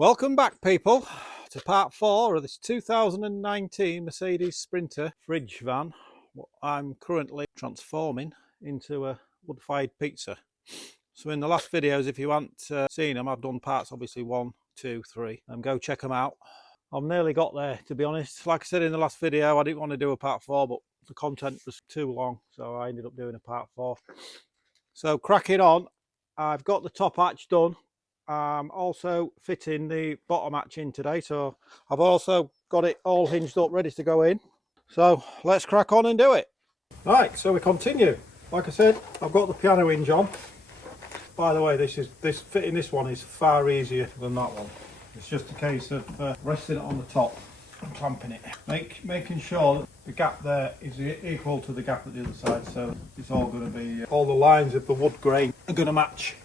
Welcome back, people, to part 4 of this 2019 Mercedes Sprinter fridge van. What I'm currently transforming into a wood-fired pizza. So in the last videos, if you haven't seen them, I've done parts obviously 1, 2, 3. Go check them out. I've nearly got there, to be honest. Like I said in the last video, I didn't want to do a part 4, but the content was too long, so I ended up doing a part 4. So cracking on, I've got the top hatch done. I'm also fitting the bottom hatch in today, so I've also got it all hinged up, ready to go in. So let's crack on and do it. Right, so we continue. Like I said, I've got the piano hinge on. By the way, fitting this one is far easier than that one. It's just a case of resting it on the top and clamping it, making sure that the gap there is equal to the gap at the other side, so it's all going to be, all the lines of the wood grain are going to match.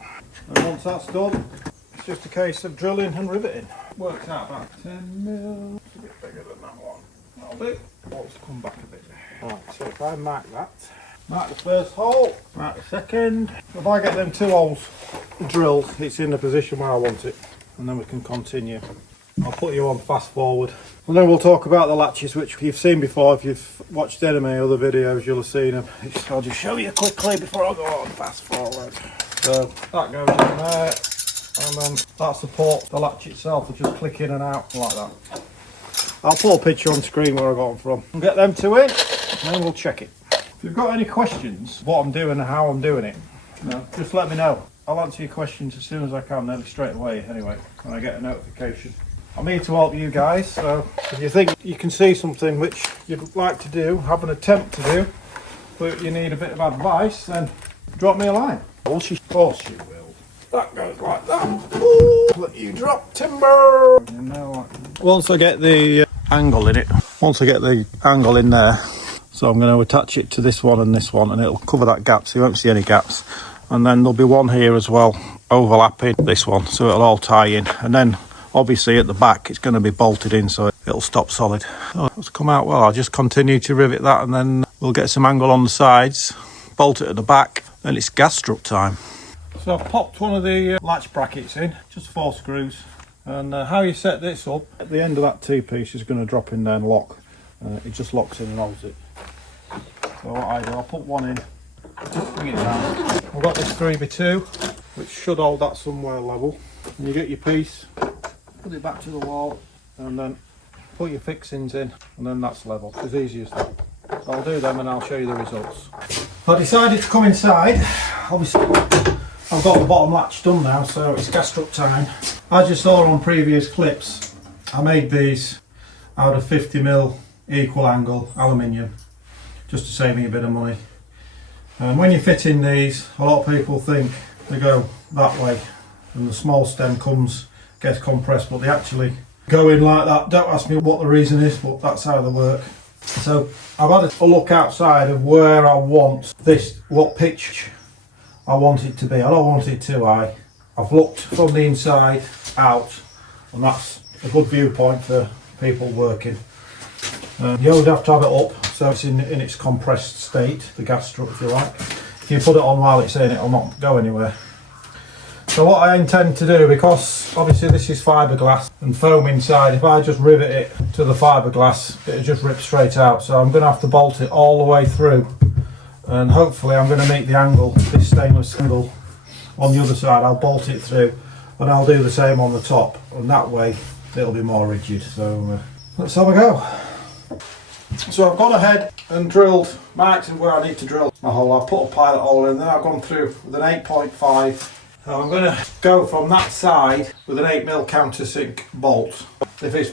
And once that's done, it's just a case of drilling and riveting. Works out about 10mm. It's a bit bigger than that one. That'll do. Let's come back a bit. Right, so if I mark that, mark the first hole, mark the second. If I get them 2 holes drilled, it's in the position where I want it. And then we can continue. I'll put you on fast forward. And then we'll talk about the latches, which you've seen before. If you've watched any of my other videos, you'll have seen them. I'll just show you quickly before I go on fast forward. So that goes in there, and then that supports the latch itself. Will just click in and out like that. I'll put a picture on screen where I got them from. We'll get them 2 in, and then we'll check it. If you've got any questions, what I'm doing and how I'm doing it, just let me know. I'll answer your questions as soon as I can, nearly straight away anyway, when I get a notification. I'm here to help you guys, so if you think you can see something which you'd like to do, have an attempt to do, but you need a bit of advice, then drop me a line. Of course you will. That goes like that. Ooh, let you drop timber. Once I get the angle in it, there, so I'm going to attach it to this one, and it'll cover that gap, so you won't see any gaps. And then there'll be one here as well, overlapping this one, so it'll all tie in. And then obviously at the back it's going to be bolted in, so it'll stop solid. So it's come out well. I'll just continue to rivet that, and then we'll get some angle on the sides, bolt it at the back, then it's gas strut time. So I've popped one of the latch brackets in, just 4 screws. And how you set this up, at the end of that T-piece is going to drop in there and lock. It just locks in and holds it. So what I do, I'll put one in, just bring it down. I've got this 3x2, which should hold that somewhere level. And you get your piece, put it back to the wall, and then put your fixings in, and then that's level. It's as easy as that. So I'll do them and I'll show you the results. I decided to come inside. Obviously I've got the bottom latch done now, so it's gas strut time. As you saw on previous clips, I made these out of 50mm equal angle aluminium, just to save me a bit of money. And when you're fitting these, a lot of people think they go that way and the small stem gets compressed, but they actually go in like that. Don't ask me what the reason is, but that's how they work. So I've had a look outside of where I want this, what pitch I want it to be. I don't want it too high. I've looked from the inside out, and that's a good viewpoint for people working. You always have to have it up so it's in its compressed state, the gas strut if you like. If you put it on while it's in, it'll not go anywhere. So what I intend to do, because obviously this is fiberglass and foam inside, if I just rivet it to the fiberglass, it'll just rip straight out. So I'm going to have to bolt it all the way through, and hopefully I'm going to meet the angle, this stainless angle on the other side. I'll bolt it through, and I'll do the same on the top, and that way it'll be more rigid. So let's have a go. So I've gone ahead and drilled, marked where I need to drill my hole. I've put a pilot hole in, then I've gone through with an 8.5. So I'm going to go from that side with an 8mm countersink bolt. If it's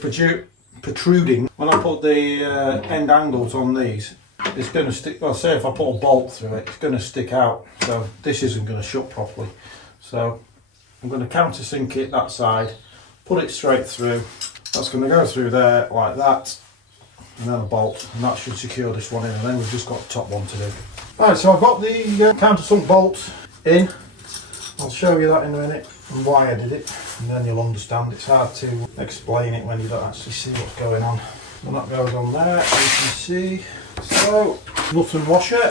protruding, when I put the end angles on these, it's going to stick. Well, say if I put a bolt through it, it's going to stick out. So this isn't going to shut properly. So I'm going to countersink it that side, put it straight through. That's going to go through there like that, and then a bolt, and that should secure this one in. And then we've just got the top one to do. Right, so I've got the countersunk bolt in. I'll show you that in a minute and why I did it, and then you'll understand. It's hard to explain it when you don't actually see what's going on. And that goes on there, you can see. So, nut and washer.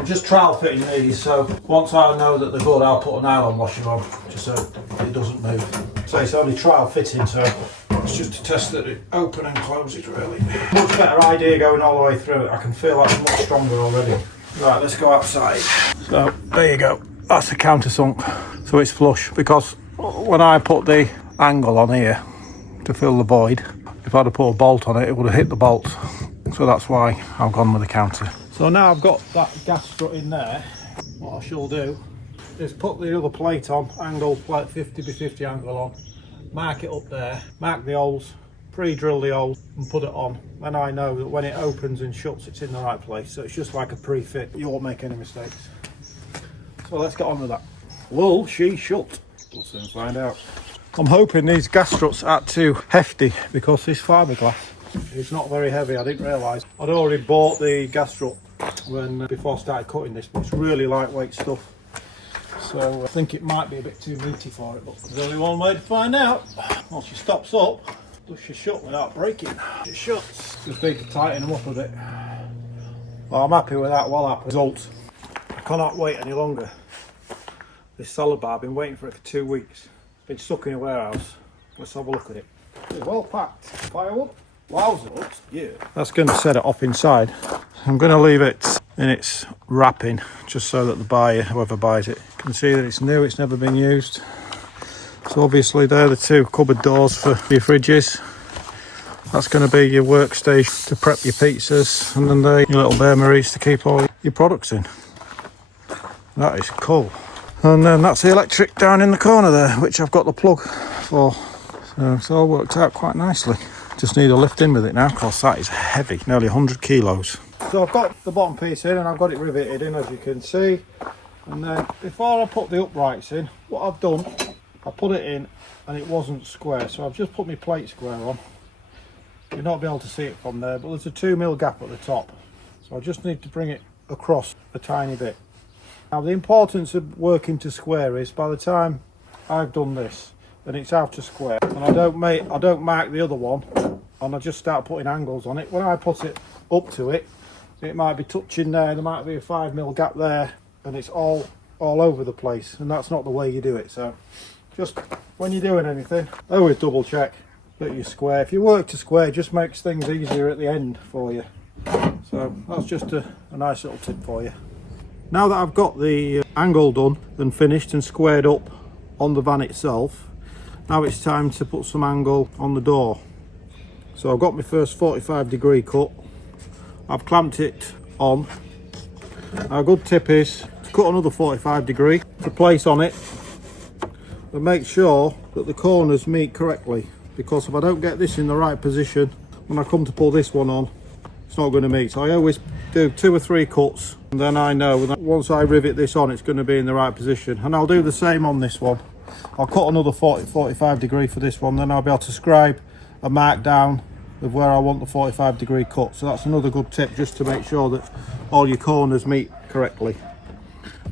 I'm just trial fitting these, so once I know that they're good, I'll put a nylon washer on, just so it doesn't move. So it's only trial fitting, so it's just to test that it open and closes really. Much better idea going all the way through it. I can feel that's much stronger already. Right, let's go outside. So there you go, that's the countersunk. So it's flush, because when I put the angle on here to fill the void, if I'd have put a bolt on it, it would have hit the bolt. So that's why I've gone with the counter. So now I've got that gas strut in there, what I shall do is put the other plate on, angle plate 50 by 50 angle on, mark it up there, mark the holes, pre-drill the holes and put it on. Then I know that when it opens and shuts, it's in the right place. So it's just like a pre-fit, you won't make any mistakes. So let's get on with that. Will she shut? We'll soon find out. I'm hoping these gas struts aren't too hefty, because this fiberglass is not very heavy. I didn't realise. I'd already bought the gas strut before I started cutting this, but it's really lightweight stuff. So I think it might be a bit too meaty for it, but there's only one way to find out. Once she stops up, does she shut without breaking? It shuts. Just need to tighten them up a bit. Well, I'm happy with that. Well, happy. Result. I cannot wait any longer. This salad bar, I've been waiting for it for 2 weeks. It's been stuck in a warehouse. Let's have a look at it. It's well packed. Firewood. Wowza, yeah. That's going to set it off inside. I'm going to leave it in its wrapping, just so that the buyer, whoever buys it, can see that it's new, it's never been used. So obviously they're the two cupboard doors for your fridges. That's going to be your workstation to prep your pizzas, and then your little bain-maries to keep all your products in. That is cool. And then that's the electric down in the corner there, which I've got the plug for. So it's all worked out quite nicely. Just need a lift in with it now, because that is heavy, nearly 100 kilos. So I've got the bottom piece in and I've got it riveted in, as you can see. And then before I put the uprights in, what I've done, I put it in and it wasn't square. So I've just put my plate square on. You'll not be able to see it from there, but there's a 2mm gap at the top. So I just need to bring it across a tiny bit. Now the importance of working to square is, by the time I've done this, then it's out to square, and I don't mark the other one, and I just start putting angles on it. When I put it up to it, it might be touching there might be a 5mm gap there, and it's all over the place, and that's not the way you do it. So just when you're doing anything, always double check that you're square. If you work to square, it just makes things easier at the end for you. So that's just a nice little tip for you. Now that I've got the angle done and finished and squared up on the van itself, now it's time to put some angle on the door. So I've got my first 45-degree cut. I've clamped it on. A good tip is to cut another 45-degree to place on it, and make sure that the corners meet correctly, because if I don't get this in the right position, when I come to pull this one on, it's not going to meet. So I always do 2 or 3 cuts, and then I know that once I rivet this on, it's going to be in the right position. And I'll do the same on this one. I'll cut another 45-degree for this one, then I'll be able to scribe a mark down of where I want the 45-degree cut. So that's another good tip, just to make sure that all your corners meet correctly.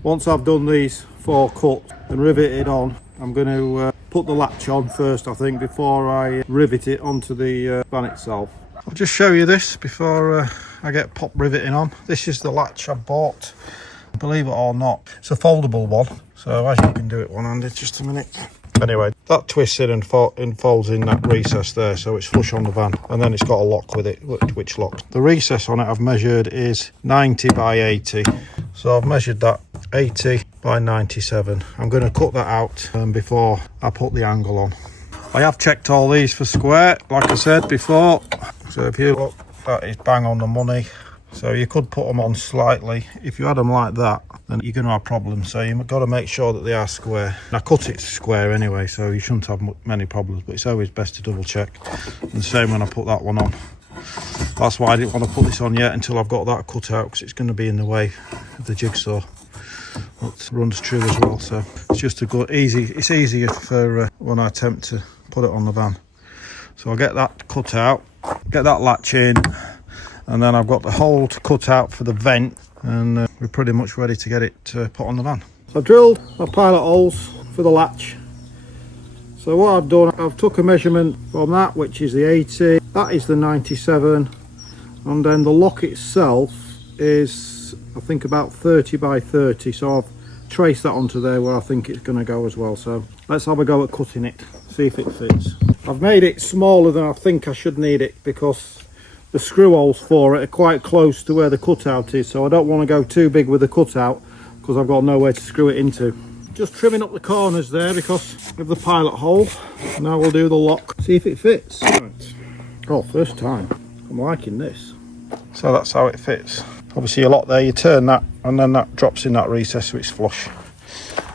Once I've done these 4 cuts and riveted on, I'm going to put the latch on first, I think, before I rivet it onto the van itself. I'll just show you this before I get pop riveting on. This is the latch I bought. Believe it or not, it's a foldable one, so as you can do it one-handed. Just a minute. Anyway, that twists in and folds in that recess there, so it's flush on the van, and then it's got a lock with it, which locks. The recess on it I've measured is 90 by 80, so I've measured that 80 by 97. I'm going to cut that out before I put the angle on. I have checked all these for square, like I said before, so if you look, that is bang on the money. So you could put them on slightly. If you had them like that, then you're going to have problems. So you've got to make sure that they are square. And I cut it square anyway, so you shouldn't have many problems, but it's always best to double check. And the same when I put that one on. That's why I didn't want to put this on yet until I've got that cut out, because it's going to be in the way of the jigsaw. It runs true as well, so it's just a good, it's easier for when I attempt to put it on the van. So I'll get that cut out, get that latch in, and then I've got the hole to cut out for the vent, and we're pretty much ready to get it put on the van. So I've drilled my pilot holes for the latch. So what I've done, I've took a measurement from that, which is the 80, that is the 97, and then the lock itself is is, I think, about 30 by 30, so I've traced that onto there where I think it's going to go as well. So let's have a go at cutting it, see if it fits. I've made it smaller than I think I should need it because the screw holes for it are quite close to where the cutout is, so I don't want to go too big with the cutout because I've got nowhere to screw it into. Just trimming up the corners there because of the pilot hole. Now we'll do the lock, see if it fits. Right. Oh, first time. I'm liking this. So that's how it fits. Obviously you lock there, you turn that, and then that drops in that recess so it's flush.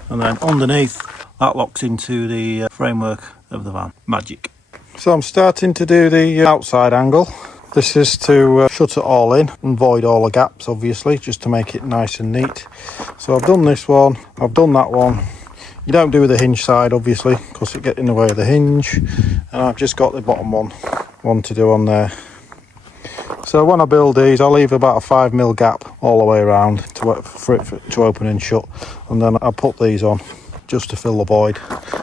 And then underneath, that locks into the framework of the van. Magic. So I'm starting to do the outside angle. This is to shut it all in and void all the gaps, obviously, just to make it nice and neat. So I've done this one, I've done that one. You don't do the hinge side, obviously, because it gets in the way of the hinge. And I've just got the bottom one to do on there. So when I build these, I'll leave about a 5mm gap all the way around for it to open and shut. And then I put these on just to fill the void.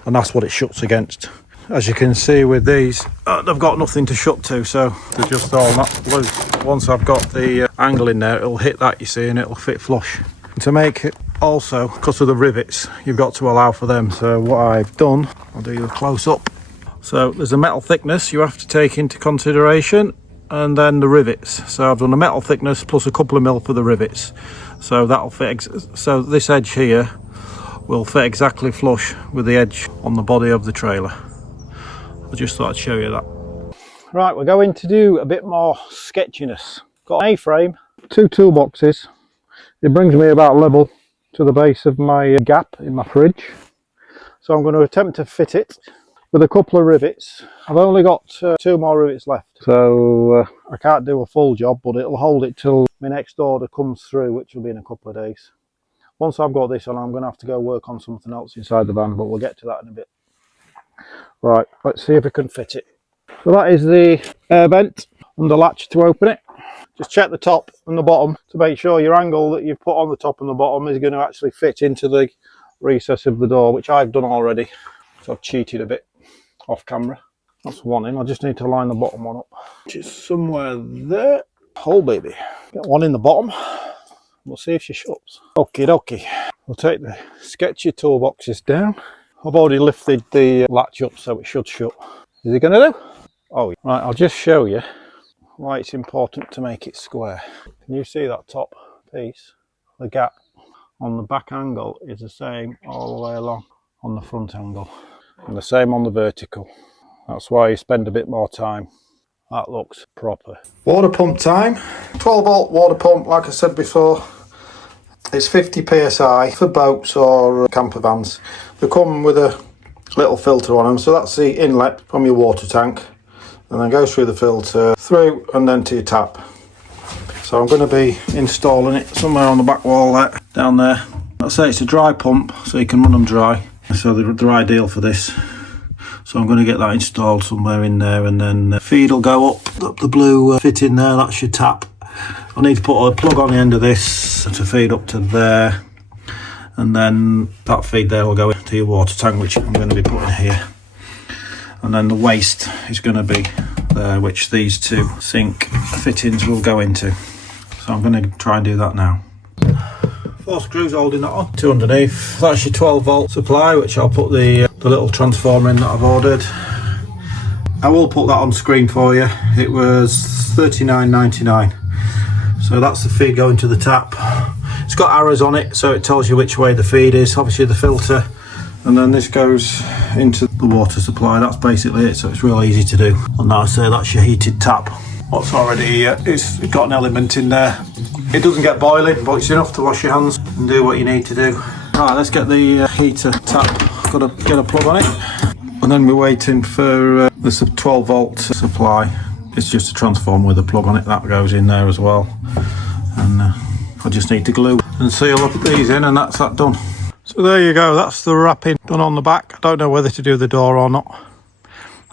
And that's what it shuts against. As you can see with these, they've got nothing to shut to, so they're just all loose. Once I've got the angle in there, it'll hit that, you see, and it'll fit flush. To make it also, because of the rivets, you've got to allow for them. So what I've done, I'll do you a close up. So there's a metal thickness you have to take into consideration, and then the rivets. So I've done a metal thickness plus a couple of mil for the rivets. So that'll fit, so this edge here will fit exactly flush with the edge on the body of the trailer. I just thought I'd show you that. Right, we're going to do a bit more sketchiness. Got an A-frame, 2 toolboxes. It brings me about level to the base of my gap in my fridge. So I'm going to attempt to fit it with a couple of rivets. I've only got 2 more rivets left. So I can't do a full job, but it'll hold it till my next order comes through, which will be in a couple of days. Once I've got this on, I'm going to have to go work on something else inside the van, but we'll get to that in a bit. Right, let's see if we can fit it. So that is the air vent and the latch to open it. Just check the top and the bottom to make sure your angle that you've put on the top and the bottom is going to actually fit into the recess of the door, which I've done already. So I've cheated a bit off camera. That's one in. I just need to line the bottom one up, which is somewhere there. Oh baby. Get one in the bottom. We'll see if she shuts. Okie dokie. We'll take the sketchy toolboxes down. I've already lifted the latch up so it should shut. Is it going to do? Oh, right, I'll just show you why it's important to make it square. Can you see that top piece? The gap on the back angle is the same all the way along on the front angle. And the same on the vertical. That's why you spend a bit more time. That looks proper. Water pump time. 12 volt water pump, like I said before. It's 50 psi for boats or camper vans. They come with a little filter on them, so that's the inlet from your water tank, and then goes through the filter, through and then to your tap. So I'm going to be installing it somewhere on the back wall there, down there. I'll say it's a dry pump, so you can run them dry. So they're ideal for this. So I'm going to get that installed somewhere in there, and then feed will go up the blue fit in there. That's your tap. I need to put a plug on the end of this to feed up to there, and then that feed there will go into your water tank, which I'm going to be putting here. And then the waste is going to be there, which these 2 sink fittings will go into. So I'm going to try and do that now. 4 screws holding that on, 2 underneath. That's your 12 volt supply, which I'll put the little transformer in that I've ordered. I will put that on screen for you. It was $39.99. So that's the feed going to the tap. It's got arrows on it, so it tells you which way the feed is. Obviously the filter, and then this goes into the water supply. That's basically it, so it's real easy to do. And now I say that's your heated tap. What's already it's got an element in there. It doesn't get boiling, but it's enough to wash your hands and do what you need to do. Right, let's get the heater tap. Got to get a plug on it, and then we're waiting for this 12 volt supply. It's just a transformer with a plug on it that goes in there as well. And I just need to glue and seal up these in, and that's that done. So there you go, that's the wrapping done on the back. I don't know whether to do the door or not.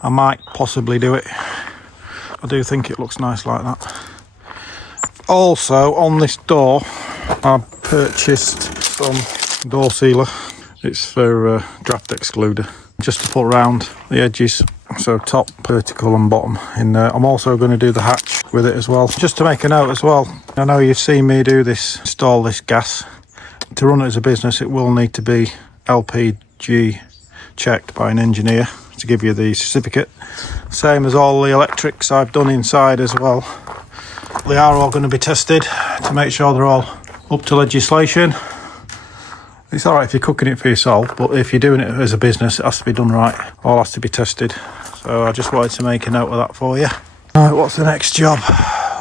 I might possibly do it. I do think it looks nice like that. Also on this door I purchased some door sealer. It's for draft excluder, just to put around the edges, so top, vertical and bottom in there. I'm also going to do the hatch with it as well. Just to make a note as well, I know you've seen me do this, install this gas. To run it as a business, it will need to be LPG checked by an engineer to give you the certificate. Same as all the electrics I've done inside as well. They are all going to be tested to make sure they're all up to legislation. It's alright if you're cooking it for yourself, but if you're doing it as a business, it has to be done right. All has to be tested. So I just wanted to make a note of that for you. Right, what's the next job?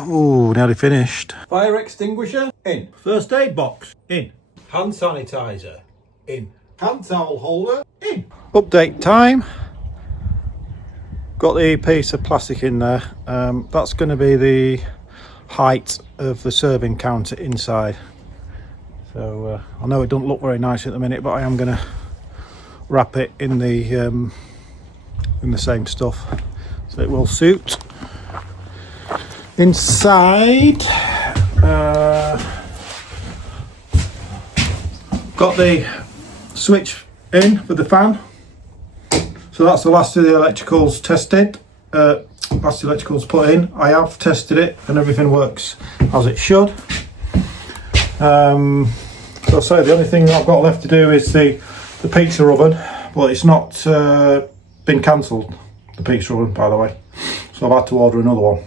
Ooh, nearly finished. Fire extinguisher, in. First aid box, in. Hand sanitizer, in. Hand towel holder, in. Update time. Got the piece of plastic in there. That's going to be the height of the serving counter inside. So I know it doesn't look very nice at the minute, but I am going to wrap it in the same stuff, so it will suit. Inside, got the switch in for the fan. So that's the last of the electricals tested. Last electricals put in. I have tested it and everything works as it should. So I'll say the only thing I've got left to do is the pizza oven, but it's not been cancelled, the pizza oven, by the way. So I've had to order another one,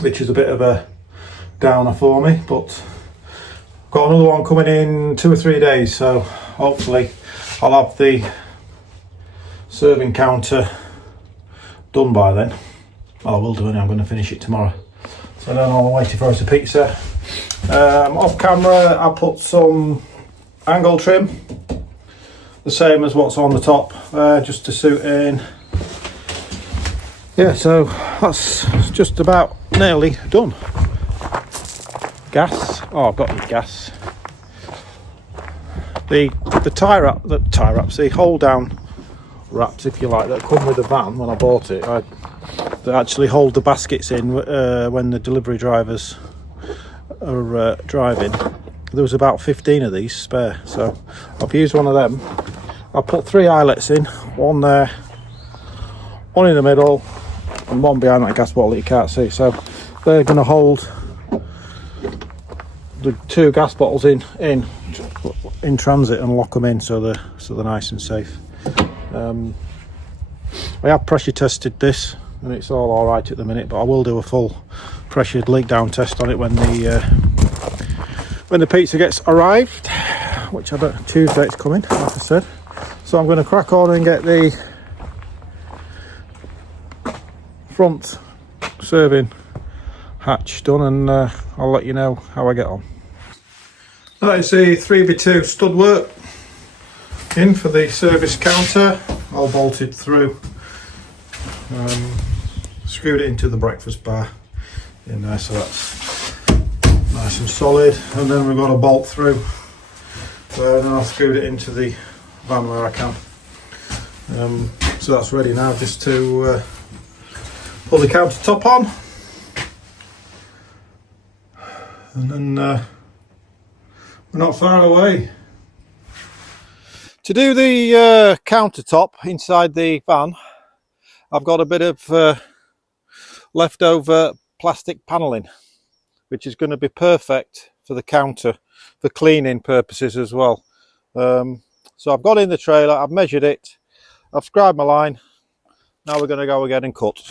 which is a bit of a downer for me, but got another one coming in 2 or 3 days, so hopefully I'll have the serving counter done by then. Well, I will do it, I'm going to finish it tomorrow. So then I'm waiting for us a pizza. Off camera I put some angle trim, the same as what's on the top there, just to suit in. Yeah, so that's just about nearly done. Gas, oh I've got the gas. The tie wraps, the hold down wraps if you like, that come with the van when I bought it. They actually hold the baskets in when the delivery drivers are driving. There was about 15 of these spare, so I've used one of them. I put 3 eyelets in, one there, one in the middle, and one behind that gas bottle that you can't see. So they're going to hold the 2 gas bottles in transit and lock them in, so they're nice and safe. I have pressure tested this and it's all right at the minute, but I will do a full pressured leak down test on it when the pizza gets arrived, which I don't, Tuesday it's coming, like I said. So I'm going to crack on and get the front serving hatch done, and I'll let you know how I get on. That is the 3x2 stud work in for the service counter, all bolted through. Screwed it into the breakfast bar in there, so that's nice and solid. And then we've got a bolt through there, and I've screwed it into the van where I can. So that's ready now, just to put the countertop on, and then we're not far away. To do the countertop inside the van, I've got a bit of leftover plastic panelling, which is going to be perfect for the counter for cleaning purposes as well. So I've got in the trailer, I've measured it, I've scribed my line. Now we're going to go again and cut.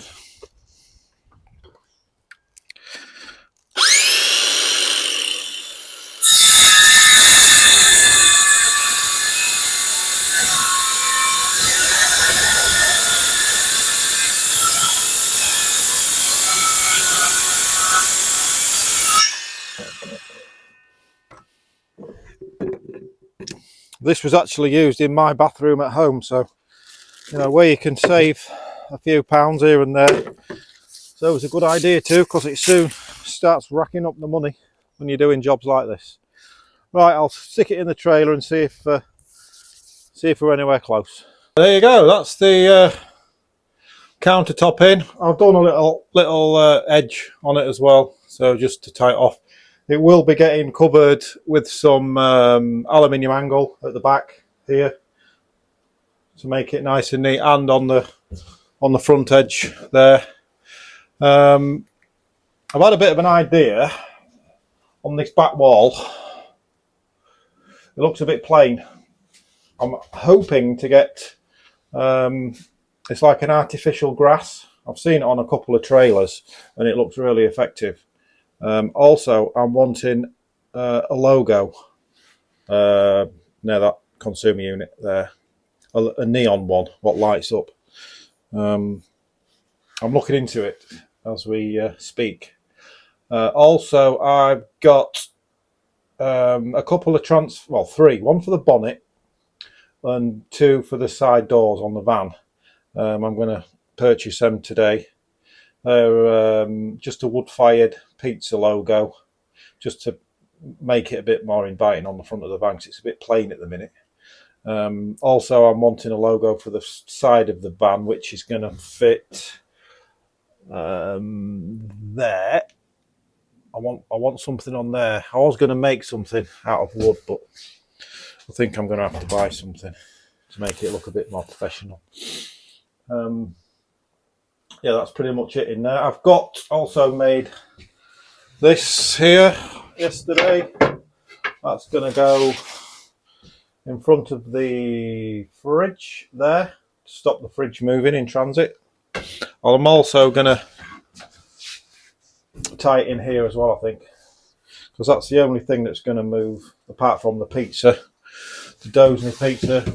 This was actually used in my bathroom at home, so you know, where you can save a few pounds here and there, so it's a good idea too, because it soon starts racking up the money when you're doing jobs like this. Right, I'll stick it in the trailer and see if we're anywhere close. There you go, that's the countertop in. I've done a little edge on it as well, so just to tie it off. It will be getting covered with some aluminium angle at the back here to make it nice and neat, and on the front edge there. I've had a bit of an idea on this back wall. It looks a bit plain. I'm hoping to get, it's like an artificial grass. I've seen it on a couple of trailers and it looks really effective. Also, I'm wanting a logo near that consumer unit there, a neon one, what lights up. I'm looking into it as we speak. Also, I've got a couple of three. One for the bonnet and two for the side doors on the van. I'm going to purchase them today. They're just a wood-fired pizza logo, just to make it a bit more inviting on the front of the van, 'cause it's a bit plain at the minute. Also, I'm wanting a logo for the side of the van, which is going to fit there. I want something on there. I was going to make something out of wood, but I think I'm going to have to buy something to make it look a bit more professional. Yeah, that's pretty much it in there. I've got also made this here yesterday. That's going to go in front of the fridge there to stop the fridge moving in transit. I'm also going to tie it in here as well, I think, because that's the only thing that's going to move apart from the pizza. The Gozney pizza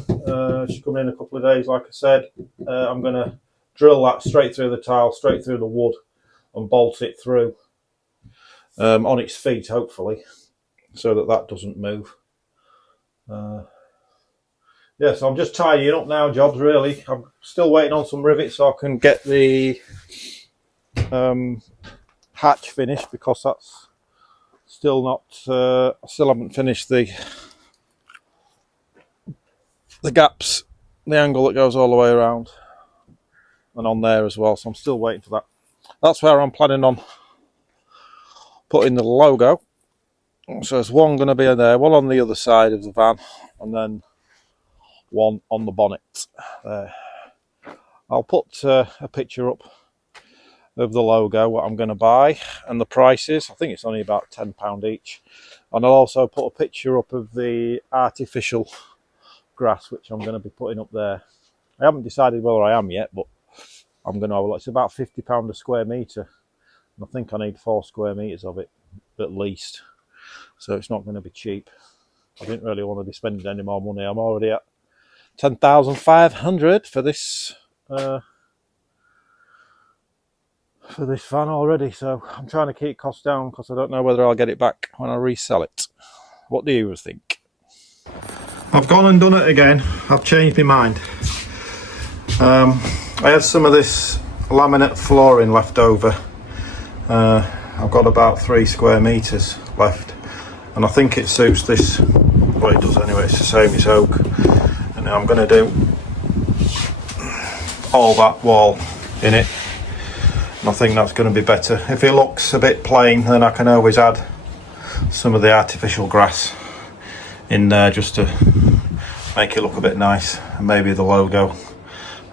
should come in a couple of days, like I said. I'm going to drill that straight through the tile, straight through the wood, and bolt it through on its feet, hopefully, so that doesn't move. Yeah, so I'm just tidying up now, jobs really. I'm still waiting on some rivets so I can get the hatch finished, because that's still not. I still haven't finished the gaps, the angle that goes all the way around, and on there as well. So I'm still waiting for that. That's where I'm planning on putting the logo. So there's one going to be in there, one on the other side of the van, and then one on the bonnet there. I'll put a picture up of the logo, what I'm going to buy, and the prices. I think it's only about £10 each. And I'll also put a picture up of the artificial grass, which I'm going to be putting up there. I haven't decided whether I am yet, but I'm going to. It's about £50 a square metre, and I think I need 4 square metres of it at least. So it's not going to be cheap. I didn't really want to be spending any more money. I'm already at 10,500 for this van already, so I'm trying to keep costs down, because I don't know whether I'll get it back when I resell it. What do you think? I've gone and done it again. I've changed my mind. I had some of this laminate flooring left over. I've got about 3 square metres left, and I think it suits this. Well, it does anyway, it's the same as oak. And now I'm going to do all that wall in it, and I think that's going to be better. If it looks a bit plain, then I can always add some of the artificial grass in there just to make it look a bit nice, and maybe the logo.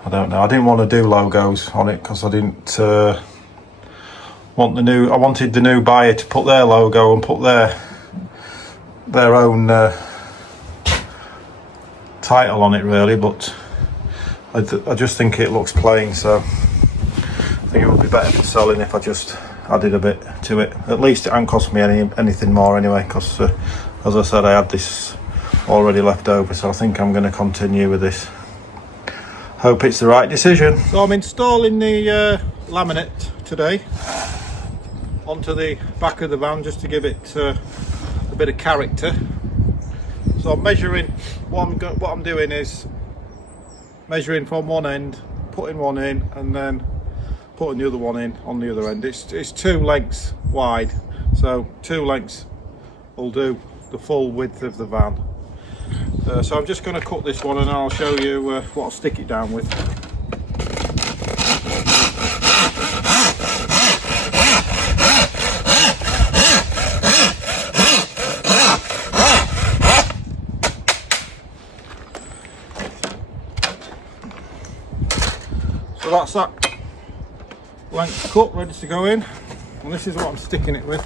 I don't know. I didn't want to do logos on it because I didn't want I wanted the new buyer to put their logo and put their own title on it, really. But I just think it looks plain, so I think it would be better for selling if I just added a bit to it. At least it ain't cost me anything more anyway, because as I said, I had this already left over, so I think I'm going to continue with this. Hope it's the right decision. So I'm installing the laminate today onto the back of the van, just to give it a bit of character. So I'm measuring. What I'm doing is measuring from one end, putting one in, and then putting the other one in on the other end. It's 2 lengths wide, so 2 lengths will do the full width of the van. So I'm just going to cut this one, and I'll show you what I'll stick it down with. So that's that length cut, ready to go in. And this is what I'm sticking it with.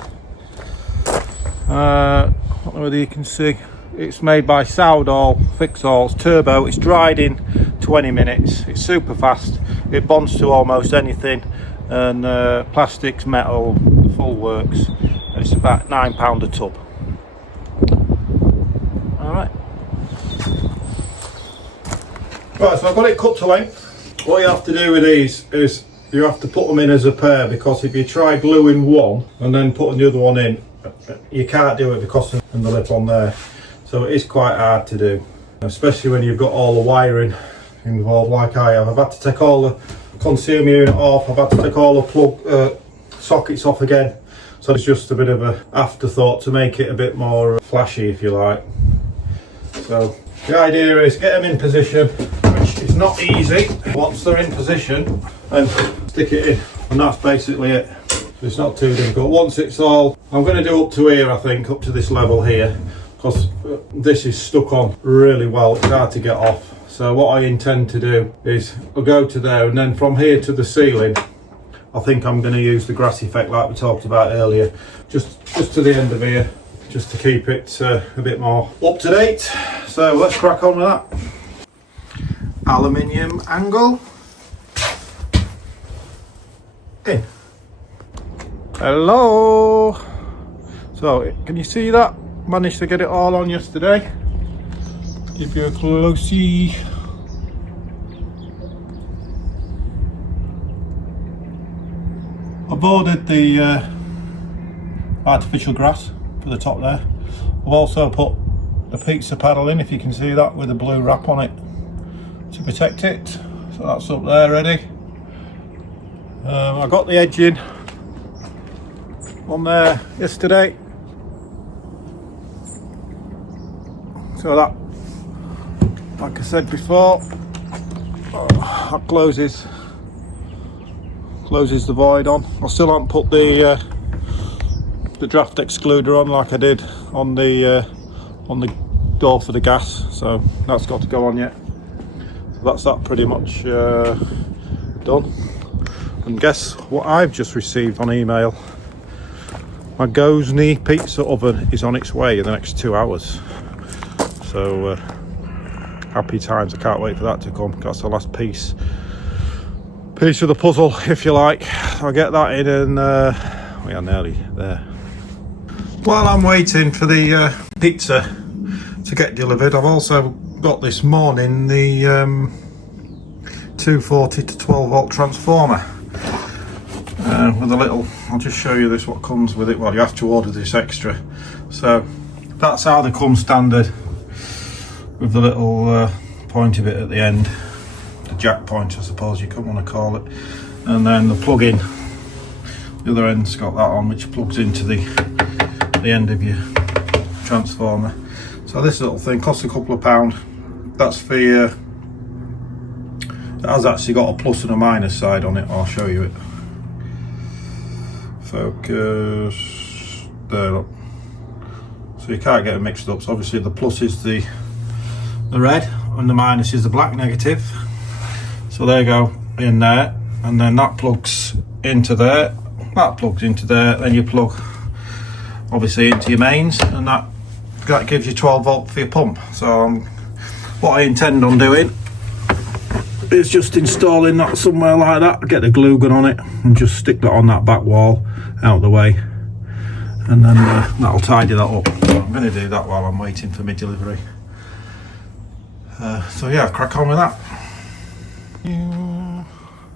I don't know whether you can see. It's made by Soudall Fixall's Turbo. It's dried in 20 minutes. It's super fast. It bonds to almost anything, and plastics, metal, the full works. And it's about £9 a tub. Alright. Right, so I've got it cut to length. What you have to do with these is you have to put them in as a pair, because if you try gluing one and then putting the other one in, you can't do it because of the lip on there. So it is quite hard to do, especially when you've got all the wiring involved like I have. I've had to take all the consumer unit off, I've had to take all the plug sockets off again. So it's just a bit of an afterthought to make it a bit more flashy, if you like. So the idea is get them in position, which is not easy. Once they're in position, and stick it in, and that's basically it. It's not too difficult. Once it's all, I'm going to do up to here, I think, up to this level here, because this is stuck on really well. It's hard to get off. So what I intend to do is I'll go to there, and then from here to the ceiling, I think I'm going to use the grass effect like we talked about earlier, just to the end of here, just to keep it a bit more up to date. So let's crack on with that. Aluminium angle. In. Hello. So can you see that? Managed to get it all on yesterday. Give you a closey. I've ordered the artificial grass for the top there. I've also put the pizza paddle in, if you can see that, with a blue wrap on it to protect it. So that's up there ready. I got the edging on there yesterday. So that, like I said before, that closes the void on. I still haven't put the draft excluder on like I did on the door for the gas, so that's got to go on yet. So that's that pretty much done. And guess what I've just received on email? My Gozney pizza oven is on its way in the next 2 hours. So happy times. I can't wait for that to come. That's the last piece of the puzzle, if you like. I'll get that in, and we are nearly there. While I'm waiting for the pizza to get delivered, I've also got this morning the 240 to 12 volt transformer with a little, I'll just show you this, what comes with it. Well, you have to order this extra. So that's how they come standard, with the little pointy bit at the end, the jack point I suppose you could want to call it, and then the plug-in, the other end's got that on, which plugs into the end of your transformer. So this little thing costs a couple of £. That's for your, it has actually got a plus and a minus side on it. I'll show you it. Focus there, look. So you can't get it mixed up. So obviously the plus is the red and the minus is the black negative. So there you go, in there, and then that plugs into there, that plugs into there, then you plug obviously into your mains, and that gives you 12 volt for your pump. So what I intend on doing is just installing that somewhere like that, get the glue gun on it and just stick that on that back wall out of the way, and then that'll tidy that up. So I'm going to do that while I'm waiting for my delivery. So yeah, crack on with that. Yeah.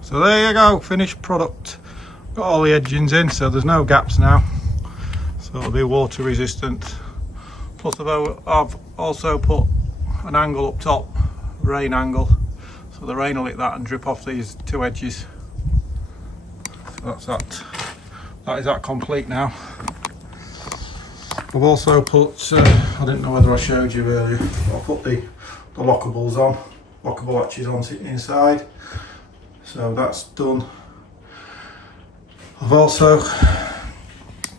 So there you go, finished product. Got all the edgings in, so there's no gaps now, so it'll be water resistant. Plus I've also put an angle up top, rain angle, so the rain will hit that and drip off these two edges. So that's that. That is that complete now. I've also put, I didn't know whether I showed you earlier, I put the lockables on, lockable latches on sitting inside. So that's done. I've also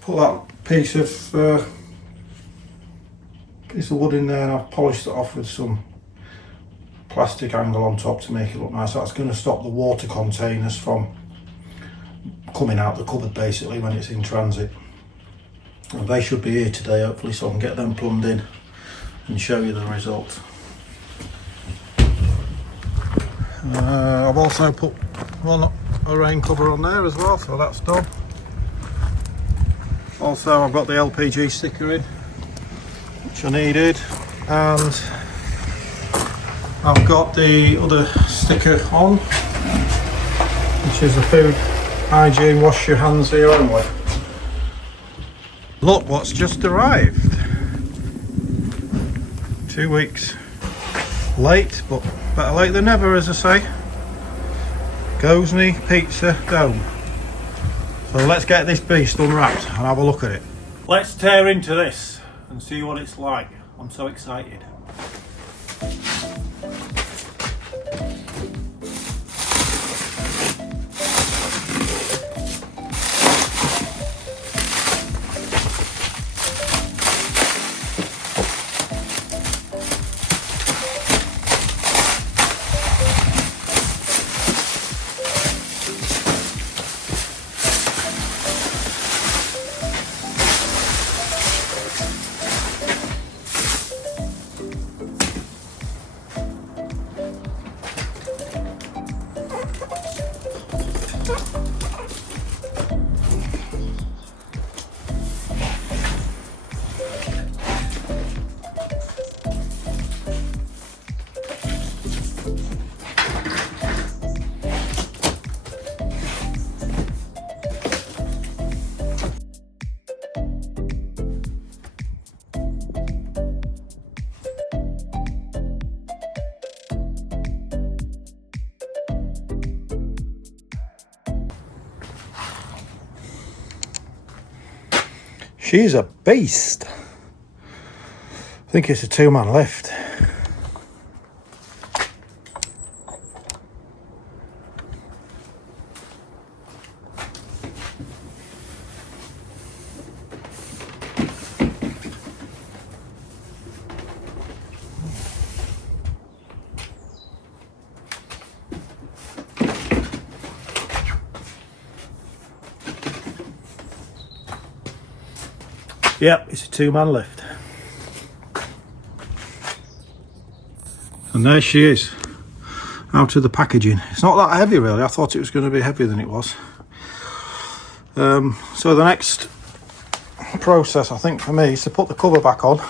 put that piece of wood in there, and I've polished it off with some plastic angle on top to make it look nice. That's going to stop the water containers from coming out the cupboard basically when it's in transit. And they should be here today hopefully, so I can get them plumbed in and show you the result. I've also put a rain cover on there as well, so that's done. Also I've got the LPG sticker in, which I needed, and I've got the other sticker on, which is the food hygiene, wash your hands here only. Look what's just arrived. 2 weeks late, but better late than never, as I say. Gozney pizza dome. So let's get this beast unwrapped and have a look at it. Let's tear into this and see what it's like. I'm so excited. She's a beast. I think it's a 2-man lift. Yep, it's a 2-man lift. And there she is, out of the packaging. It's not that heavy really, I thought it was going to be heavier than it was. So the next process I think for me is to put the cover back on,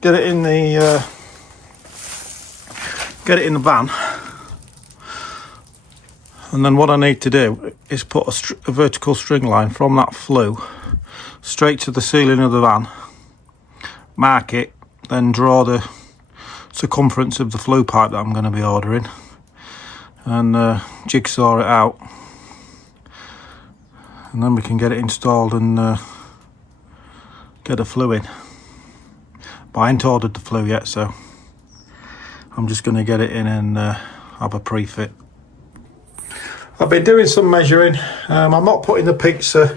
get it in the van, and then what I need to do is put a vertical string line from that flue straight to the ceiling of the van, mark it, then draw the circumference of the flue pipe that I'm going to be ordering, and jigsaw it out, and then we can get it installed and get a flue in. But I ain't ordered the flue yet, so I'm just going to get it in and have a pre-fit. I've been doing some measuring. I'm not putting the pizza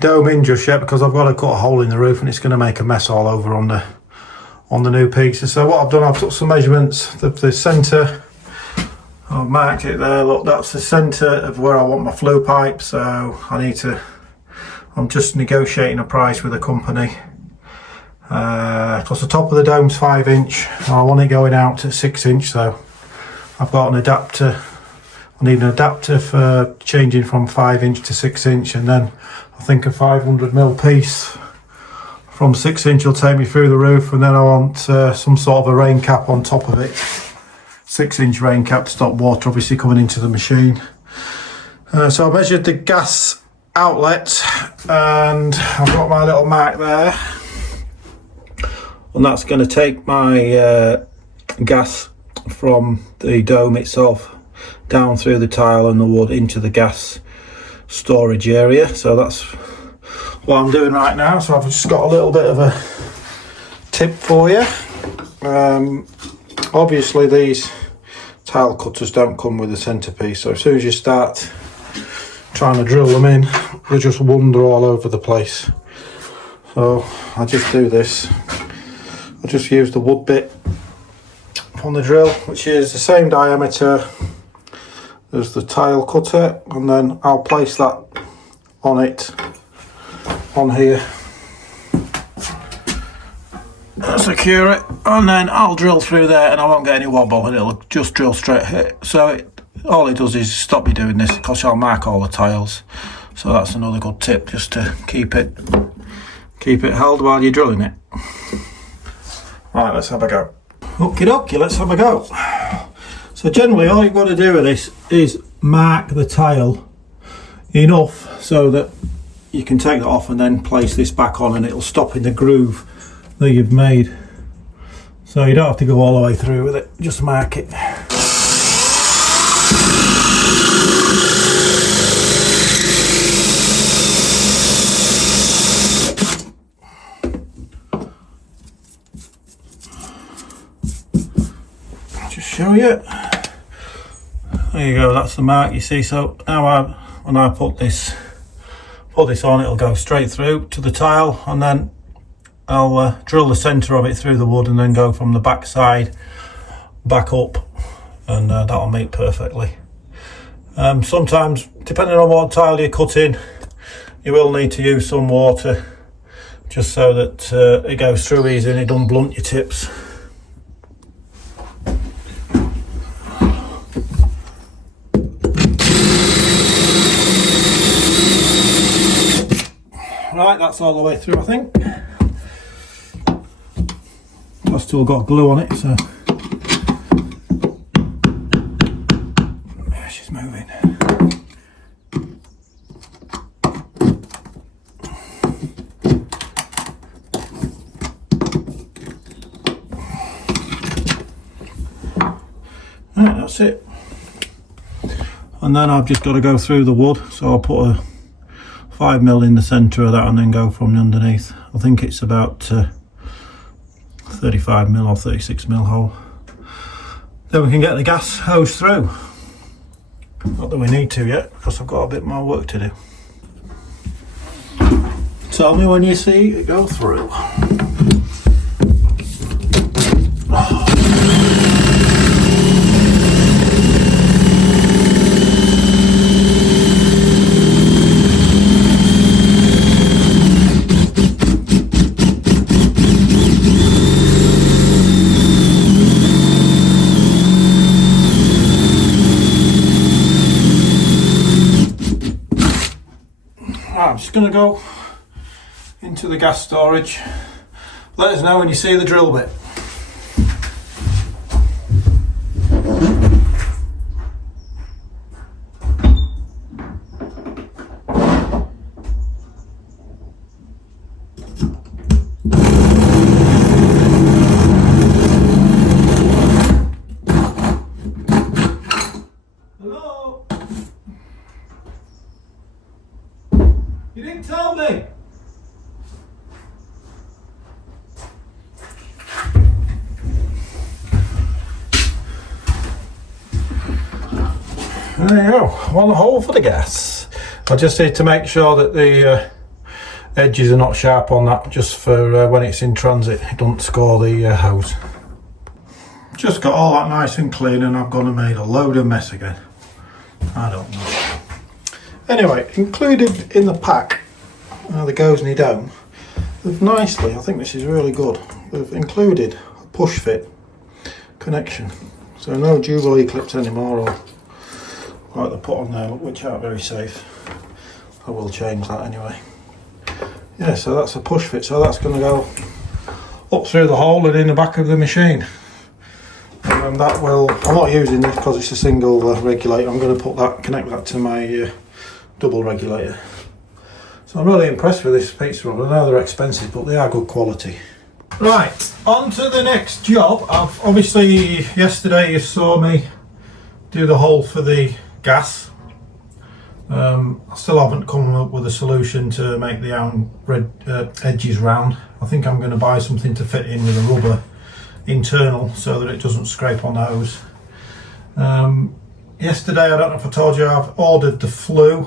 dome in just yet because I've got to cut a hole in the roof and it's going to make a mess all over on the new pizza. So what I've done, I've took some measurements. The centre, I've marked it there. Look, that's the centre of where I want my flue pipe. So I'm just negotiating a price with a company. Because the top of the dome's 5 inch. I want it going out to 6 inch. So I've got an adapter. I need an adapter for changing from 5 inch to 6 inch, and then I think a 500mm piece from 6 inch will take me through the roof, and then I want some sort of a rain cap on top of it. 6 inch rain cap to stop water obviously coming into the machine. So I measured the gas outlet and I've got my little mark there, and that's going to take my gas from the dome itself down through the tile and the wood into the gas storage area. So that's what I'm doing right now. So I've just got a little bit of a tip for you. Obviously these tile cutters don't come with a centerpiece, so as soon as you start trying to drill them in, they just wander all over the place. So I just do this. I just use the wood bit on the drill, which is the same diameter There's the tile cutter, and then I'll place that on it, on here, secure it, and then I'll drill through there and I won't get any wobble and it'll just drill straight hit. So all it does is stop me doing this because I'll mark all the tiles. So that's another good tip, just to keep it held while you're drilling it. Right, let's have a go. Okie dokie, let's have a go. So generally all you've got to do with this is mark the tile enough so that you can take that off and then place this back on and it'll stop in the groove that you've made. So you don't have to go all the way through with it, just mark it. Just show you. There you go, that's the mark, you see. So now when I put this on, it'll go straight through to the tile, and then I'll drill the centre of it through the wood and then go from the back side back up, and that'll meet perfectly. Sometimes, depending on what tile you're cutting, you will need to use some water just so that it goes through easy and it doesn't blunt your tips. Right, that's all the way through, I think. I've still got glue on it, so yeah, she's moving. Right, that's it. And then I've just got to go through the wood, so I'll put a 5mm in the centre of that and then go from the underneath. I think it's about 35mm or 36mm hole. Then we can get the gas hose through. Not that we need to yet, because I've got a bit more work to do. Tell me when you see it go through. I'm just going to go into the gas storage. Let us know when you see the drill bit. Hello? You didn't tell me. There you go, one hole for the gas. I just need to make sure that the edges are not sharp on that, just for when it's in transit, it doesn't score the hose. Just got all that nice and clean, and I've gone and made a load of mess again. I don't know. Anyway, included in the pack, the Gozney dome, they've nicely, I think this is really good, they've included a push fit connection. So no Jubilee clips anymore, or like they put on there, which aren't very safe. I will change that anyway. Yeah, so that's a push fit, so that's going to go up through the hole and in the back of the machine. And that will, I'm not using this because it's a single regulator, I'm going to connect that to my double regulator. So I'm really impressed with this pizza rod. I know they're expensive, but they are good quality. Right, on to the next job. I've obviously, yesterday you saw me do the hole for the gas. I still haven't come up with a solution to make the edges round. I think I'm going to buy something to fit in with a rubber internal so that it doesn't scrape on the hose. Yesterday, I don't know if I told you, I've ordered the flue.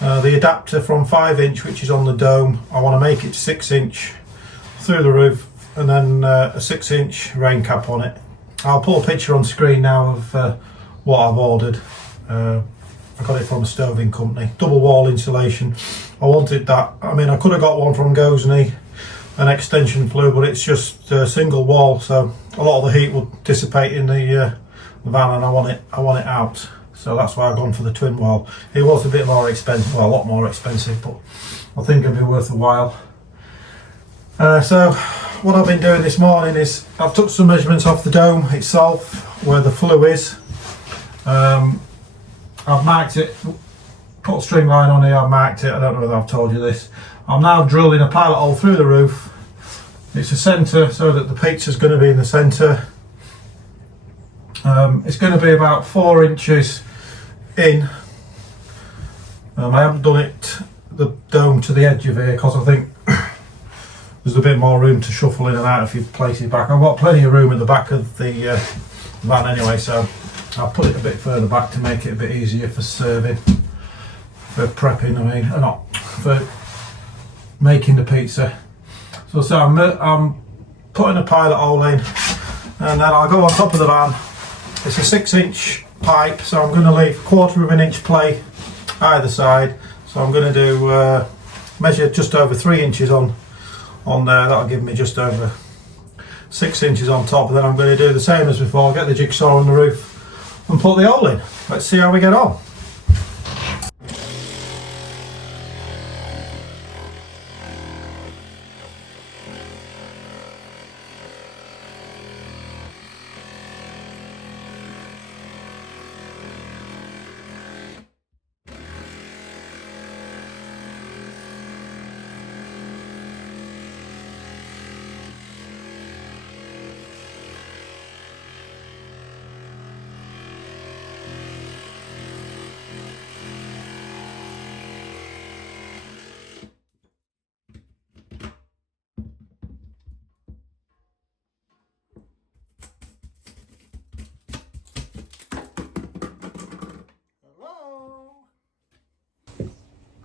The adapter from 5-inch, which is on the dome, I want to make it 6-inch through the roof, and then a 6-inch rain cap on it. I'll put a picture on screen now of what I've ordered. I got it from a stoving company, double wall insulation. I wanted that. I mean, I could have got one from Gozney, an extension flue, but it's just a single wall, so a lot of the heat would dissipate in the van, and I want it out. So that's why I've gone for the twin wall. It was a bit more expensive, well, a lot more expensive, but I think it'll be worth a while. So what I've been doing this morning is I've took some measurements off the dome itself, where the flue is. I've marked it, put a string line on here, I've marked it, I don't know whether I've told you this. I'm now drilling a pilot hole through the roof. It's a centre, so that the pizza's going to be in the centre. It's going to be about 4 inches in. I haven't done it, the dome to the edge of here, because I think there's a bit more room to shuffle in and out if you place it back. I've got plenty of room at the back of the van anyway, so I'll put it a bit further back to make it a bit easier for serving, for prepping, I mean, not for making the pizza. So I'm putting a pilot hole in, and then I'll go on top of the van. It's a 6-inch pipe, so I'm going to leave 1/4 of an inch play either side. So I'm going to do measure just over 3 inches on there. That'll give me just over 6 inches on top, and then I'm going to do the same as before, get the jigsaw on the roof and put the hole in. Let's see how we get on.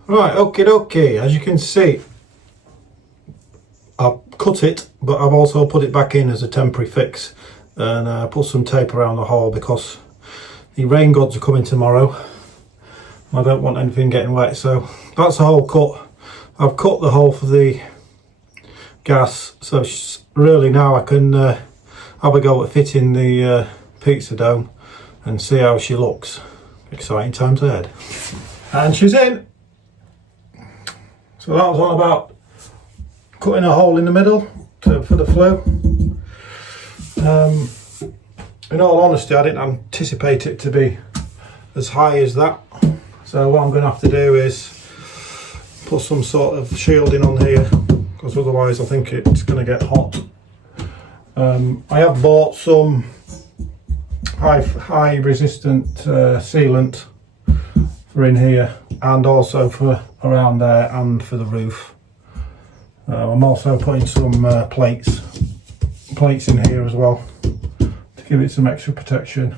Right, okay, as you can see, I've cut it, but I've also put it back in as a temporary fix, and I put some tape around the hole because the rain gods are coming tomorrow. I don't want anything getting wet, so that's the hole cut. I've cut the hole for the gas, so really now I can have a go at fitting the pizza dome and see how she looks. Exciting times ahead. And she's in. So that was all about cutting a hole in the middle for the flue. In all honesty, I didn't anticipate it to be as high as that. So what I'm going to have to do is put some sort of shielding on here, because otherwise I think it's going to get hot. I have bought some high resistant sealant for in here, and also for around there and for the roof. I'm also putting some plates in here as well to give it some extra protection.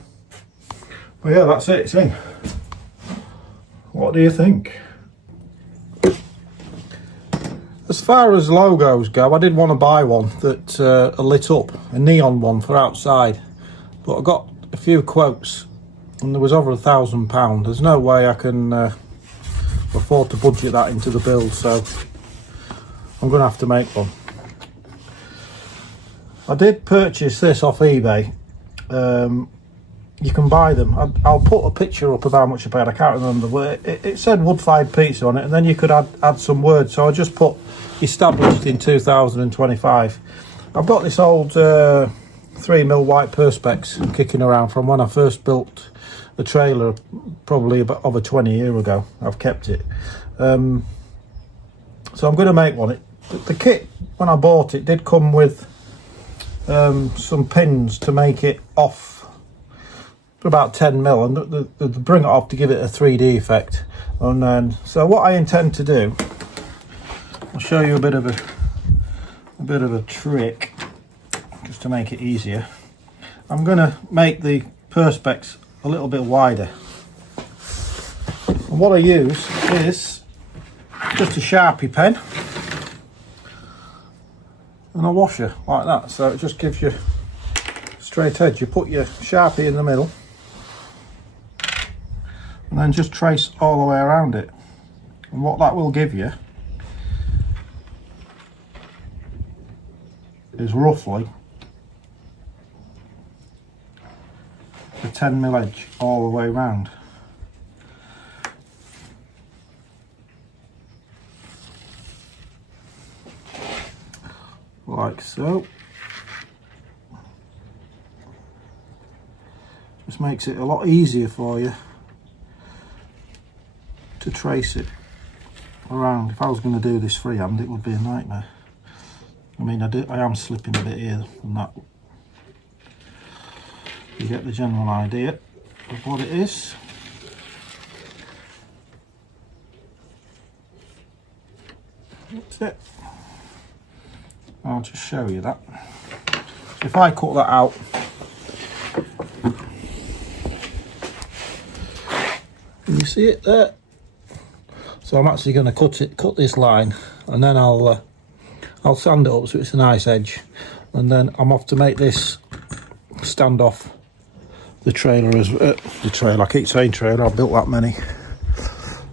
But yeah, that's it, it's in. What do you think? As far as logos go, I did want to buy one that lit up, a neon one for outside, but I got a few quotes and there was over £1,000. There's no way I can afford to budget that into the build, so I'm going to have to make one. I did purchase this off eBay. You can buy them. I'll put a picture up of how much I paid. I can't remember, but it said wood-fired pizza on it, and then you could add some words. So I just put established in 2025. I've got this old 3mm white perspex kicking around from when I first built the trailer, probably about over 20 years ago. I've kept it. So I'm going to make one. The kit, when I bought it, did come with some pins to make it off for about 10mm, and they bring it off to give it a 3D effect. And then, so what I intend to do, I'll show you a bit of a trick just to make it easier. I'm going to make the perspex a little bit wider, and what I use is just a Sharpie pen and a washer like that, so it just gives you straight edge. You put your Sharpie in the middle and then just trace all the way around it. And what that will give you is roughly a 10mm edge all the way round. Like so. Just makes it a lot easier for you to trace it around. If I was going to do this freehand, it would be a nightmare. I mean, I am slipping a bit here and that. You get the general idea of what it is. That's it. I'll just show you that. So if I cut that out, can you see it there? So I'm actually going to cut this line, and then I'll sand it up so it's a nice edge, and then I'm off to make this stand off the trailer as the trailer. I keep saying trailer. I've built that many.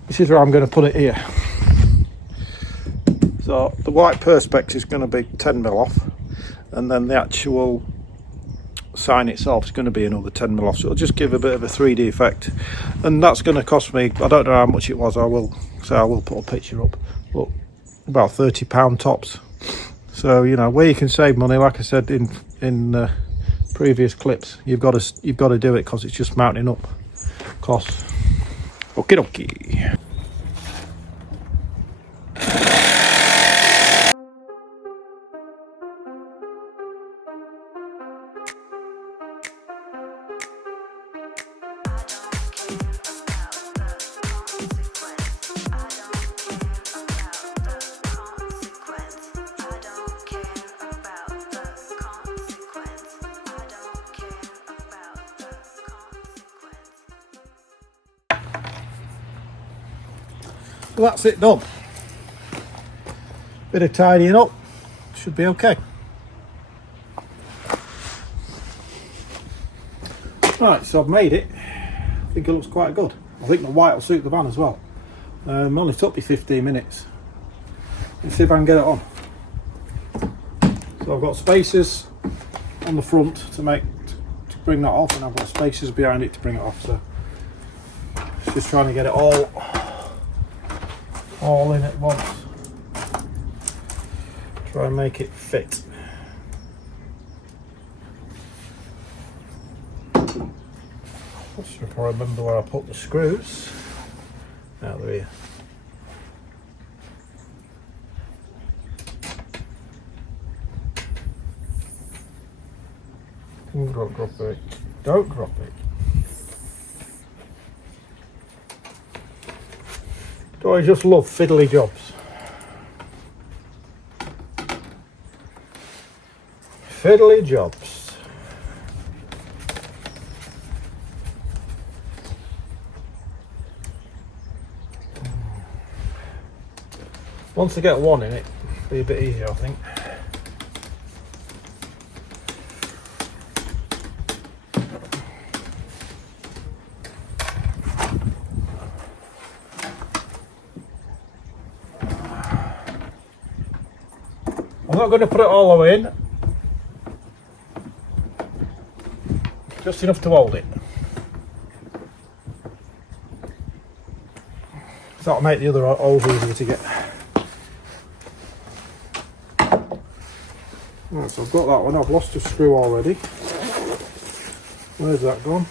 This is where I'm going to put it here. So the white perspex is going to be 10mm off, and then the actual sign itself is going to be another 10mm off. So it'll just give a bit of a 3D effect, and that's going to cost me, I don't know how much it was. I will put a picture up, but about £30 tops. So you know where you can save money. Like I said in previous clips, you've got to do it because it's just mounting up costs. Okie dokie. Well, that's it done. Bit of tidying up, should be okay. Right, so I've made it. I think it looks quite good. I think the white will suit the van as well. Only took me 15 minutes. Let's see if I can get it on. So I've got spacers on the front to bring that off, and I've got spacers behind it to bring it off. So it's just trying to get it all in at once. Try and make it fit. Not sure if I remember where I put the screws. Now they're here. Don't drop it. Don't drop it. Do I just love fiddly jobs? Fiddly jobs. Once I get one in it, it'll be a bit easier, I think. I'm not going to put it all the way in, just enough to hold it. So that'll make the other holes easier to get. Right, so I've got that one. I've lost a screw already. Where's that gone?